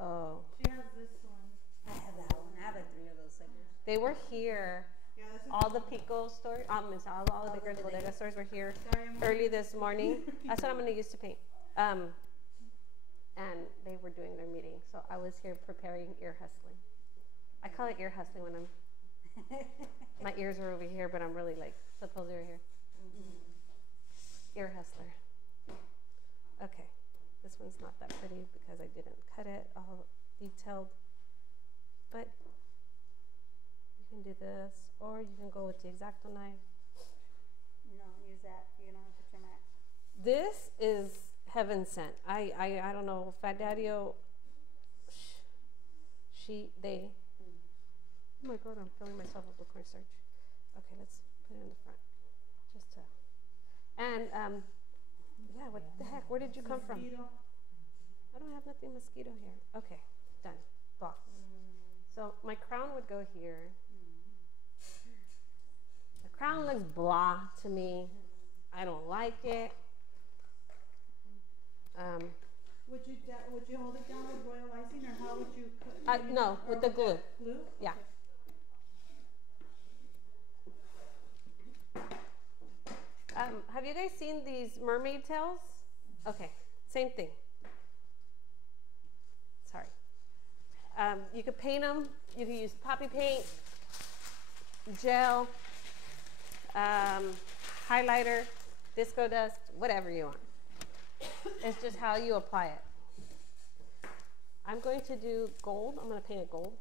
Oh, She has this one. I have that one. I have like 3 of those suckers. they were here. Yeah, this is. All the Pico stores, all the Bakers Bodega stores were here Sorry, I'm early this morning. That's what I'm gonna use to paint. And they were doing their meeting, so I was here preparing ear hustling. I call it ear hustling when my ears are over here, but I'm really like supposed they're here. Ear hustler. Okay, this one's not that pretty because I didn't cut it all detailed, but you can do this, or you can go with the X-Acto knife. No, use that. You don't have to trim it. This is heaven sent. I don't know, Fat Daddy-O, they. Oh my God, I'm filling myself up with cornstarch. Okay, let's put it in the front, just to. And yeah, what the heck? Where did you come from? Mosquito. I don't have nothing mosquito here. Okay, done. Blah. So my crown would go here. The crown looks blah to me. I don't like it. Would you hold it down with royal icing, or how would you cut? No, with the glue. Glue? Yeah. Have you guys seen these mermaid tails? Okay, same thing. Sorry. You could paint them. You could use poppy paint, gel, highlighter, disco dust, whatever you want. It's just how you apply it. I'm going to do gold. I'm going to paint it gold.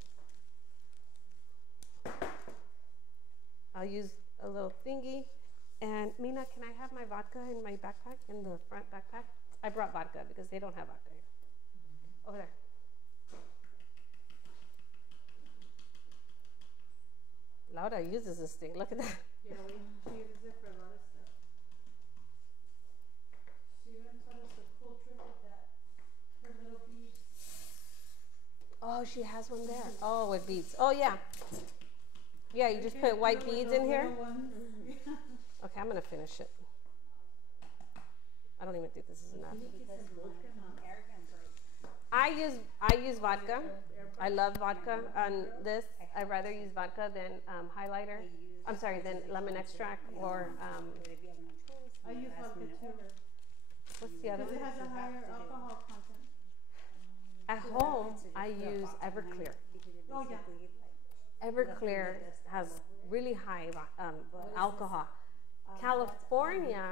I'll use a little thingy. And Mina, can I have my vodka in my backpack, in the front backpack? I brought vodka because they don't have vodka here. Over there. Laura uses this thing. Look at that. Yeah, she uses it for a lot of stuff. She even taught us a cool trick with that. Her little beads. Oh, she has one there. Oh, with beads. Oh, yeah. Yeah, you just Okay, put white with beads those in here. little ones. Okay, I'm going to finish it. I don't even think this is enough. Because my air gun breaks. I use vodka. I love vodka on this. I'd rather use vodka than highlighter. I'm sorry, than lemon extract or But if you have no choice, I use last vodka minute too. order. what's the other Because one? it has a higher alcohol content. At home, I use Everclear. Oh, yeah. Everclear has really high alcohol. California,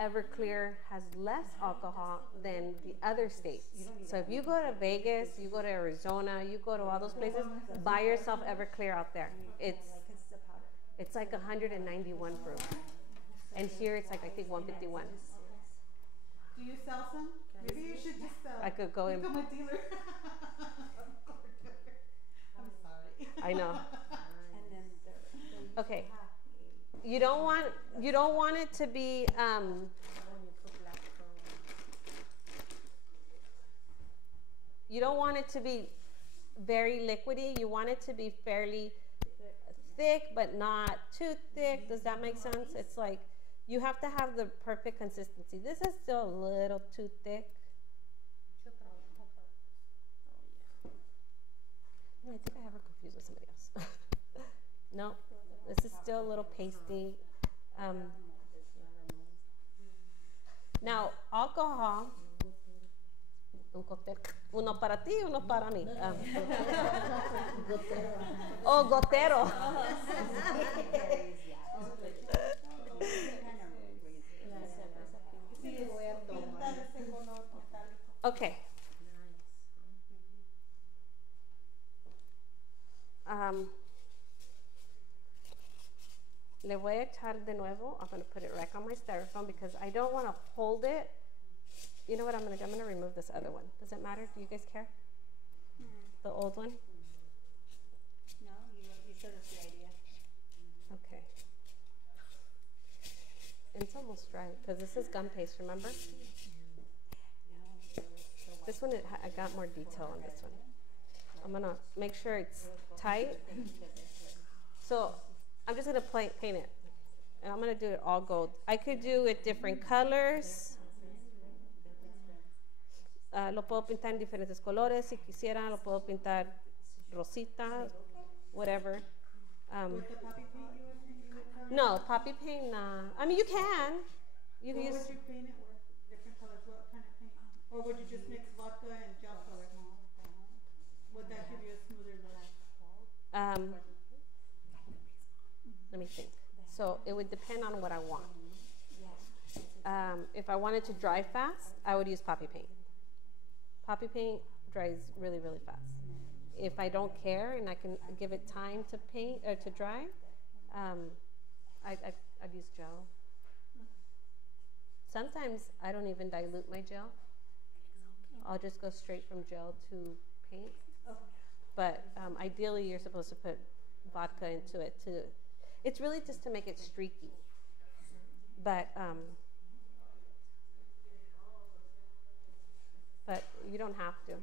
Everclear has less alcohol than the other states. So if you go to Vegas, you go to Arizona, you go to all those places, buy yourself Everclear out there. It's like 191 proof. And here it's like, I think 151. Do you sell some? Maybe you should just I could go in. become a dealer. I'm sorry. I know. And then Okay. You don't want it to be You don't want it to be very liquidy. You want it to be fairly thick, but not too thick. Does that make sense? It's like you have to have the perfect consistency. This is still a little too thick. No, I think I have her confused with somebody else. No, this is still a little pasty. Now, alcohol. Un cóctel. Uno para ti, uno para mí. Oh, gotero. Okay. Le voy a echar de nuevo. I'm going to put it right on my styrofoam because I don't want to hold it. You know what I'm going to do? I'm going to remove this other one. Does it matter? Do you guys care? The old one? No, you showed us the idea. Okay. It's almost dry because this is gum paste, remember? This one, I got more detail on this one. I'm going to make sure it's tight. So I'm just going to paint it. And I'm going to do it all gold. I could do it different colors. Lo puedo pintar en diferentes colores si quisiera. Lo puedo pintar rosita, whatever. With the poppy paint you would No, poppy paint, nah. I mean, you can. You can What use. would you paint it with? Different colors? What kind of paint? Or would you just mix vodka and gel color? Would that give you a smoother look? Let me think. So it would depend on what I want. If I wanted to dry fast, I would use poppy paint. Poppy paint dries really, really fast. If I don't care and I can give it time to paint or to dry, I'd use gel. Sometimes I don't even dilute my gel. I'll just go straight from gel to paint. But ideally, you're supposed to put vodka into it to. It's really just to make it streaky. But you don't have to.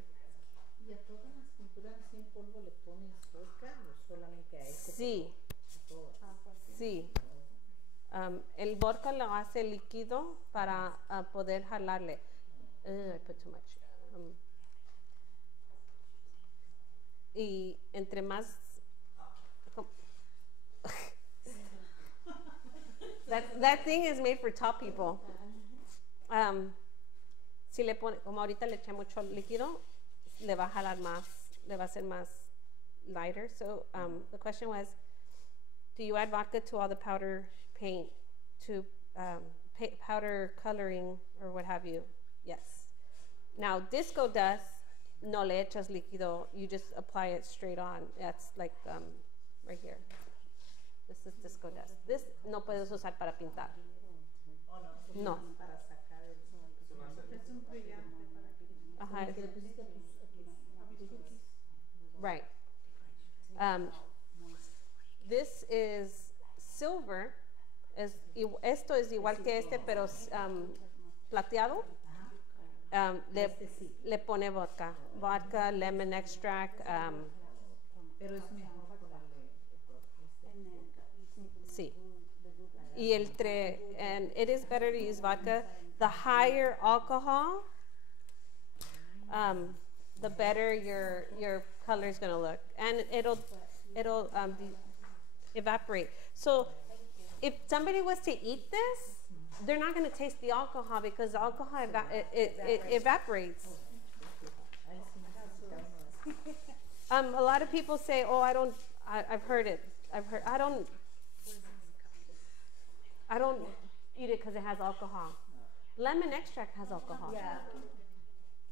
¿Y a todas las pinturas así en polvo le pones vodka o solamente a este? Sí, sí. El vodka lo hace líquido para poder jalarle. I put too much. Y entre más that thing is made for tall people. Si le pone, como ahorita le eché mucho líquido, le va a jalar más, le va a hacer más lighter. So the question was, do you add vodka to all the powder paint, to powder coloring or what have you? Yes. Now disco dust, no le echas líquido, you just apply it straight on. That's like right here. This is disco dust. This no puedes usar para pintar. No. Right. This is silver. Esto es igual que este, pero plateado. Le pone vodka. Vodka, lemon extract. Pero es mejor ponerle Sí. Y and it is better to use vodka. The higher alcohol, the better your color is going to look, and it'll evaporate. So if somebody was to eat this, they're not going to taste the alcohol because the alcohol evaporates. A lot of people say, "Oh, I've heard it. I don't eat it because it has alcohol." Lemon extract has alcohol. Yeah.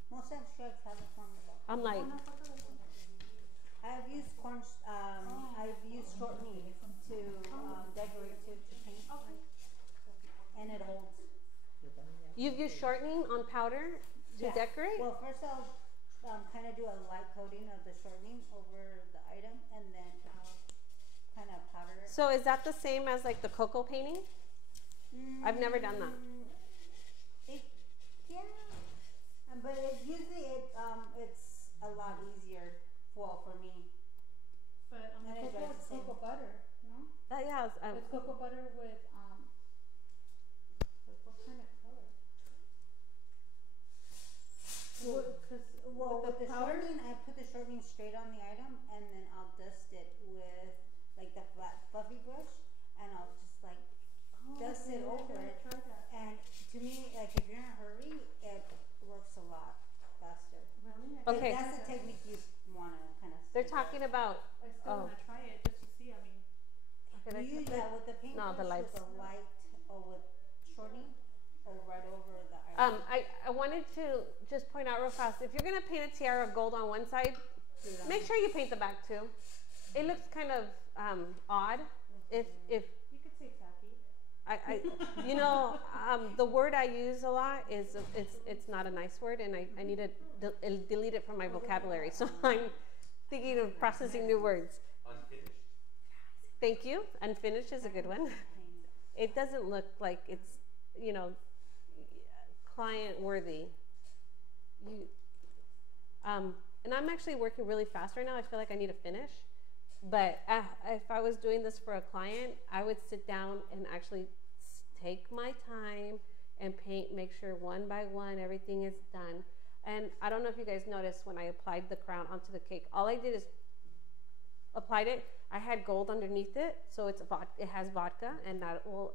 Most extracts have a form of alcohol. I'm like, I've used I've used shortening to decorate to paint, and it holds. you've used shortening on powder to decorate? Well, first I'll kind of do a light coating of the shortening over the item, and then I'll kind of powder it. So is that the same as like the cocoa painting? I've never done that. Yeah, but usually it's cocoa butter with what kind of color? Well, with the powder? shortening, I put the shortening straight on the item, and then I'll dust it with like the flat fluffy brush, and I'll just like dust it over it. Try that. And to me, like if you're in a hurry, it works a lot faster. Really? Okay. That's the technique you wanna kind of. They're talking about. I still wanna try it just to see. I mean, Do you use that with the paintbrush the lights. with the light or with shortening, or right over the item? I wanted to just point out real fast, if you're gonna paint a tiara gold on one side, make sure you paint the back too. It looks kind of odd if you could say tacky. the word I use a lot is it's not a nice word, and I need to delete it from my vocabulary. So I'm thinking of processing new words. Unfinished. Thank you. Unfinished is a good one. It doesn't look like it's, client worthy. And I'm actually working really fast right now. I feel like I need to finish. But if I was doing this for a client, I would sit down and actually take my time and paint, make sure one by one everything is done. And I don't know if you guys noticed when I applied the crown onto the cake, all I did is applied it. I had gold underneath it, so it has vodka, and that will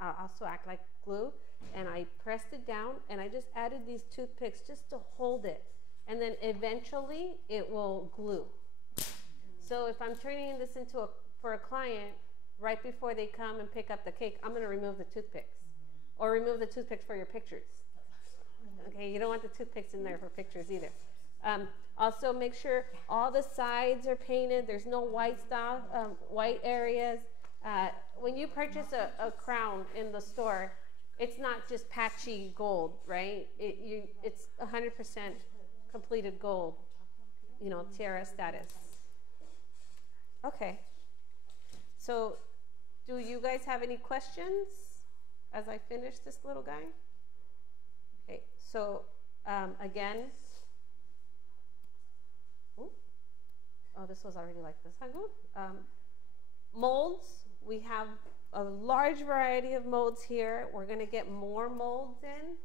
also act like glue. And I pressed it down, and I just added these toothpicks just to hold it, and then eventually it will glue. So if I'm turning this into for a client, right before they come and pick up the cake, I'm going to remove the toothpicks, or remove the toothpicks for your pictures. Okay, you don't want the toothpicks in there for pictures either. Also, make sure all the sides are painted. There's no white white areas. When you purchase a crown in the store, it's not just patchy gold, right? It's 100% completed gold, tiara status. Okay. So, do you guys have any questions as I finish this little guy? Okay, so again, this was already like this. Molds, we have a large variety of molds here. We're going to get more molds in.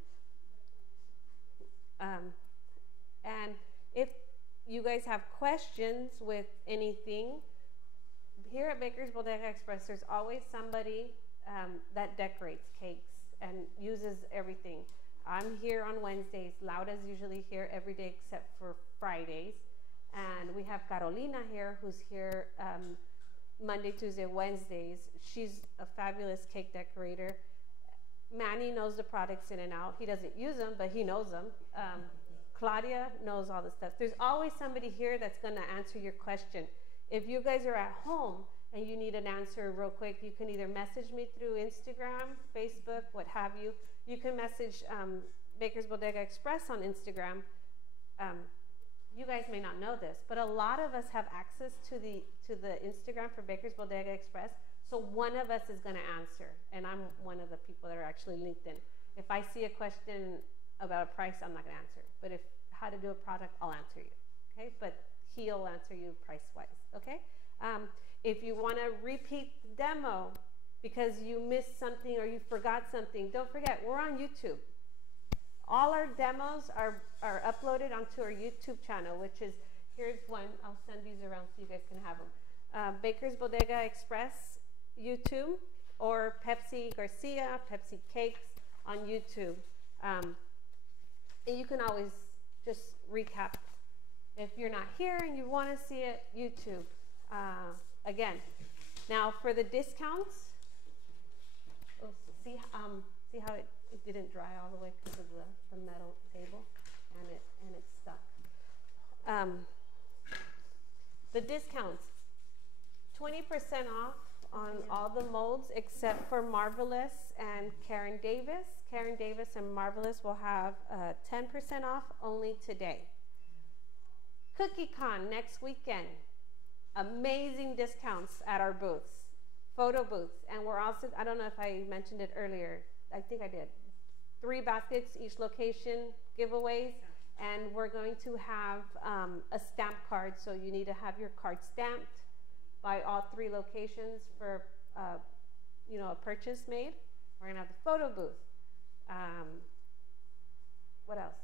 And if you guys have questions with anything, here at Baker's Bodega Express, there's always somebody that decorates cakes and uses everything. I'm here on Wednesdays. Laura's usually here every day except for Fridays. And we have Carolina here, who's here Monday, Tuesday, Wednesdays. She's a fabulous cake decorator. Manny knows the products in and out. He doesn't use them, but he knows them. Claudia knows all the stuff. There's always somebody here that's going to answer your question. If you guys are at home and you need an answer real quick, you can either message me through Instagram, Facebook, what have you. You can message Baker's Bodega Express on Instagram. You guys may not know this, but a lot of us have access to the Instagram for Baker's Bodega Express. So one of us is going to answer, and I'm one of the people that are actually linked in. If I see a question about a price, I'm not going to answer. But if how to do a product, I'll answer you. Okay, but he'll answer you price-wise. Okay. If you want to repeat the demo because you missed something or you forgot something, don't forget we're on YouTube. All our demos are uploaded onto our YouTube channel, which is, here's one. I'll send these around so you guys can have them. Baker's Bodega Express YouTube, or Pepsy Garcia, Pepsi Cakes on YouTube. And you can always just recap. If you're not here and you want to see it, YouTube. Again, now for the discounts, see how it didn't dry all the way because of the metal table, and it's stuck. The discounts, 20% off on all the molds except for Marvelous and Karen Davis. Karen Davis and Marvelous will have 10% off only today. CookieCon next weekend. Amazing discounts at our booths, photo booths, and we're also, I don't know if I mentioned it earlier, I think I did, 3 baskets each location giveaways, and we're going to have a stamp card, so you need to have your card stamped by all 3 locations for you know, a purchase made. We're gonna have the photo booth. What else?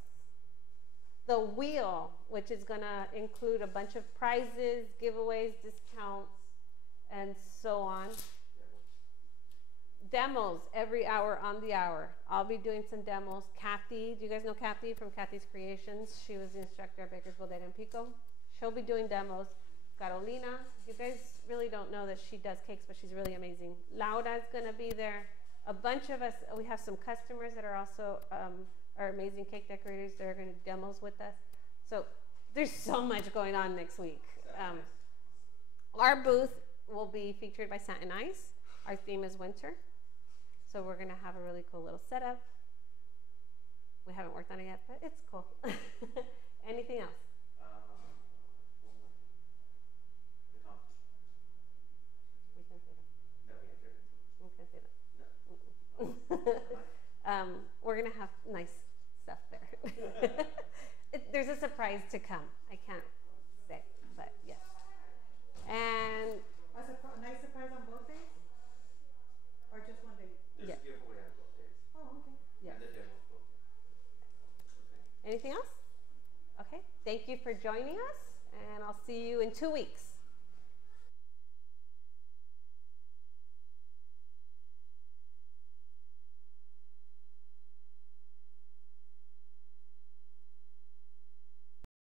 The wheel, which is gonna include a bunch of prizes, giveaways, discounts, and so on. Demos every hour on the hour. I'll be doing some demos. Kathy, do you guys know Kathy from Kathy's Creations? She was the instructor at Baker's Bodega in Pico. She'll be doing demos. Carolina, you guys really don't know that she does cakes, but she's really amazing. Laura's gonna be there. A bunch of us, we have some customers that are also are amazing cake decorators. They're gonna do demos with us. So there's so much going on next week. Our booth will be featured by Satin Ice. Our theme is winter. So we're gonna have a really cool little setup. We haven't worked on it yet, but it's cool. Anything else? One more thing. The competition. We can say that. That we entered into. We can say that. No. We're gonna have nice stuff there. There's a surprise to come. I can't say, but yes. And A nice surprise on both days? Or just one day? There's Yeah. a giveaway on both days. Oh, okay. yeah. And the demo's both days. Okay. Anything else? Okay. Thank you for joining us, and I'll see you in 2 weeks.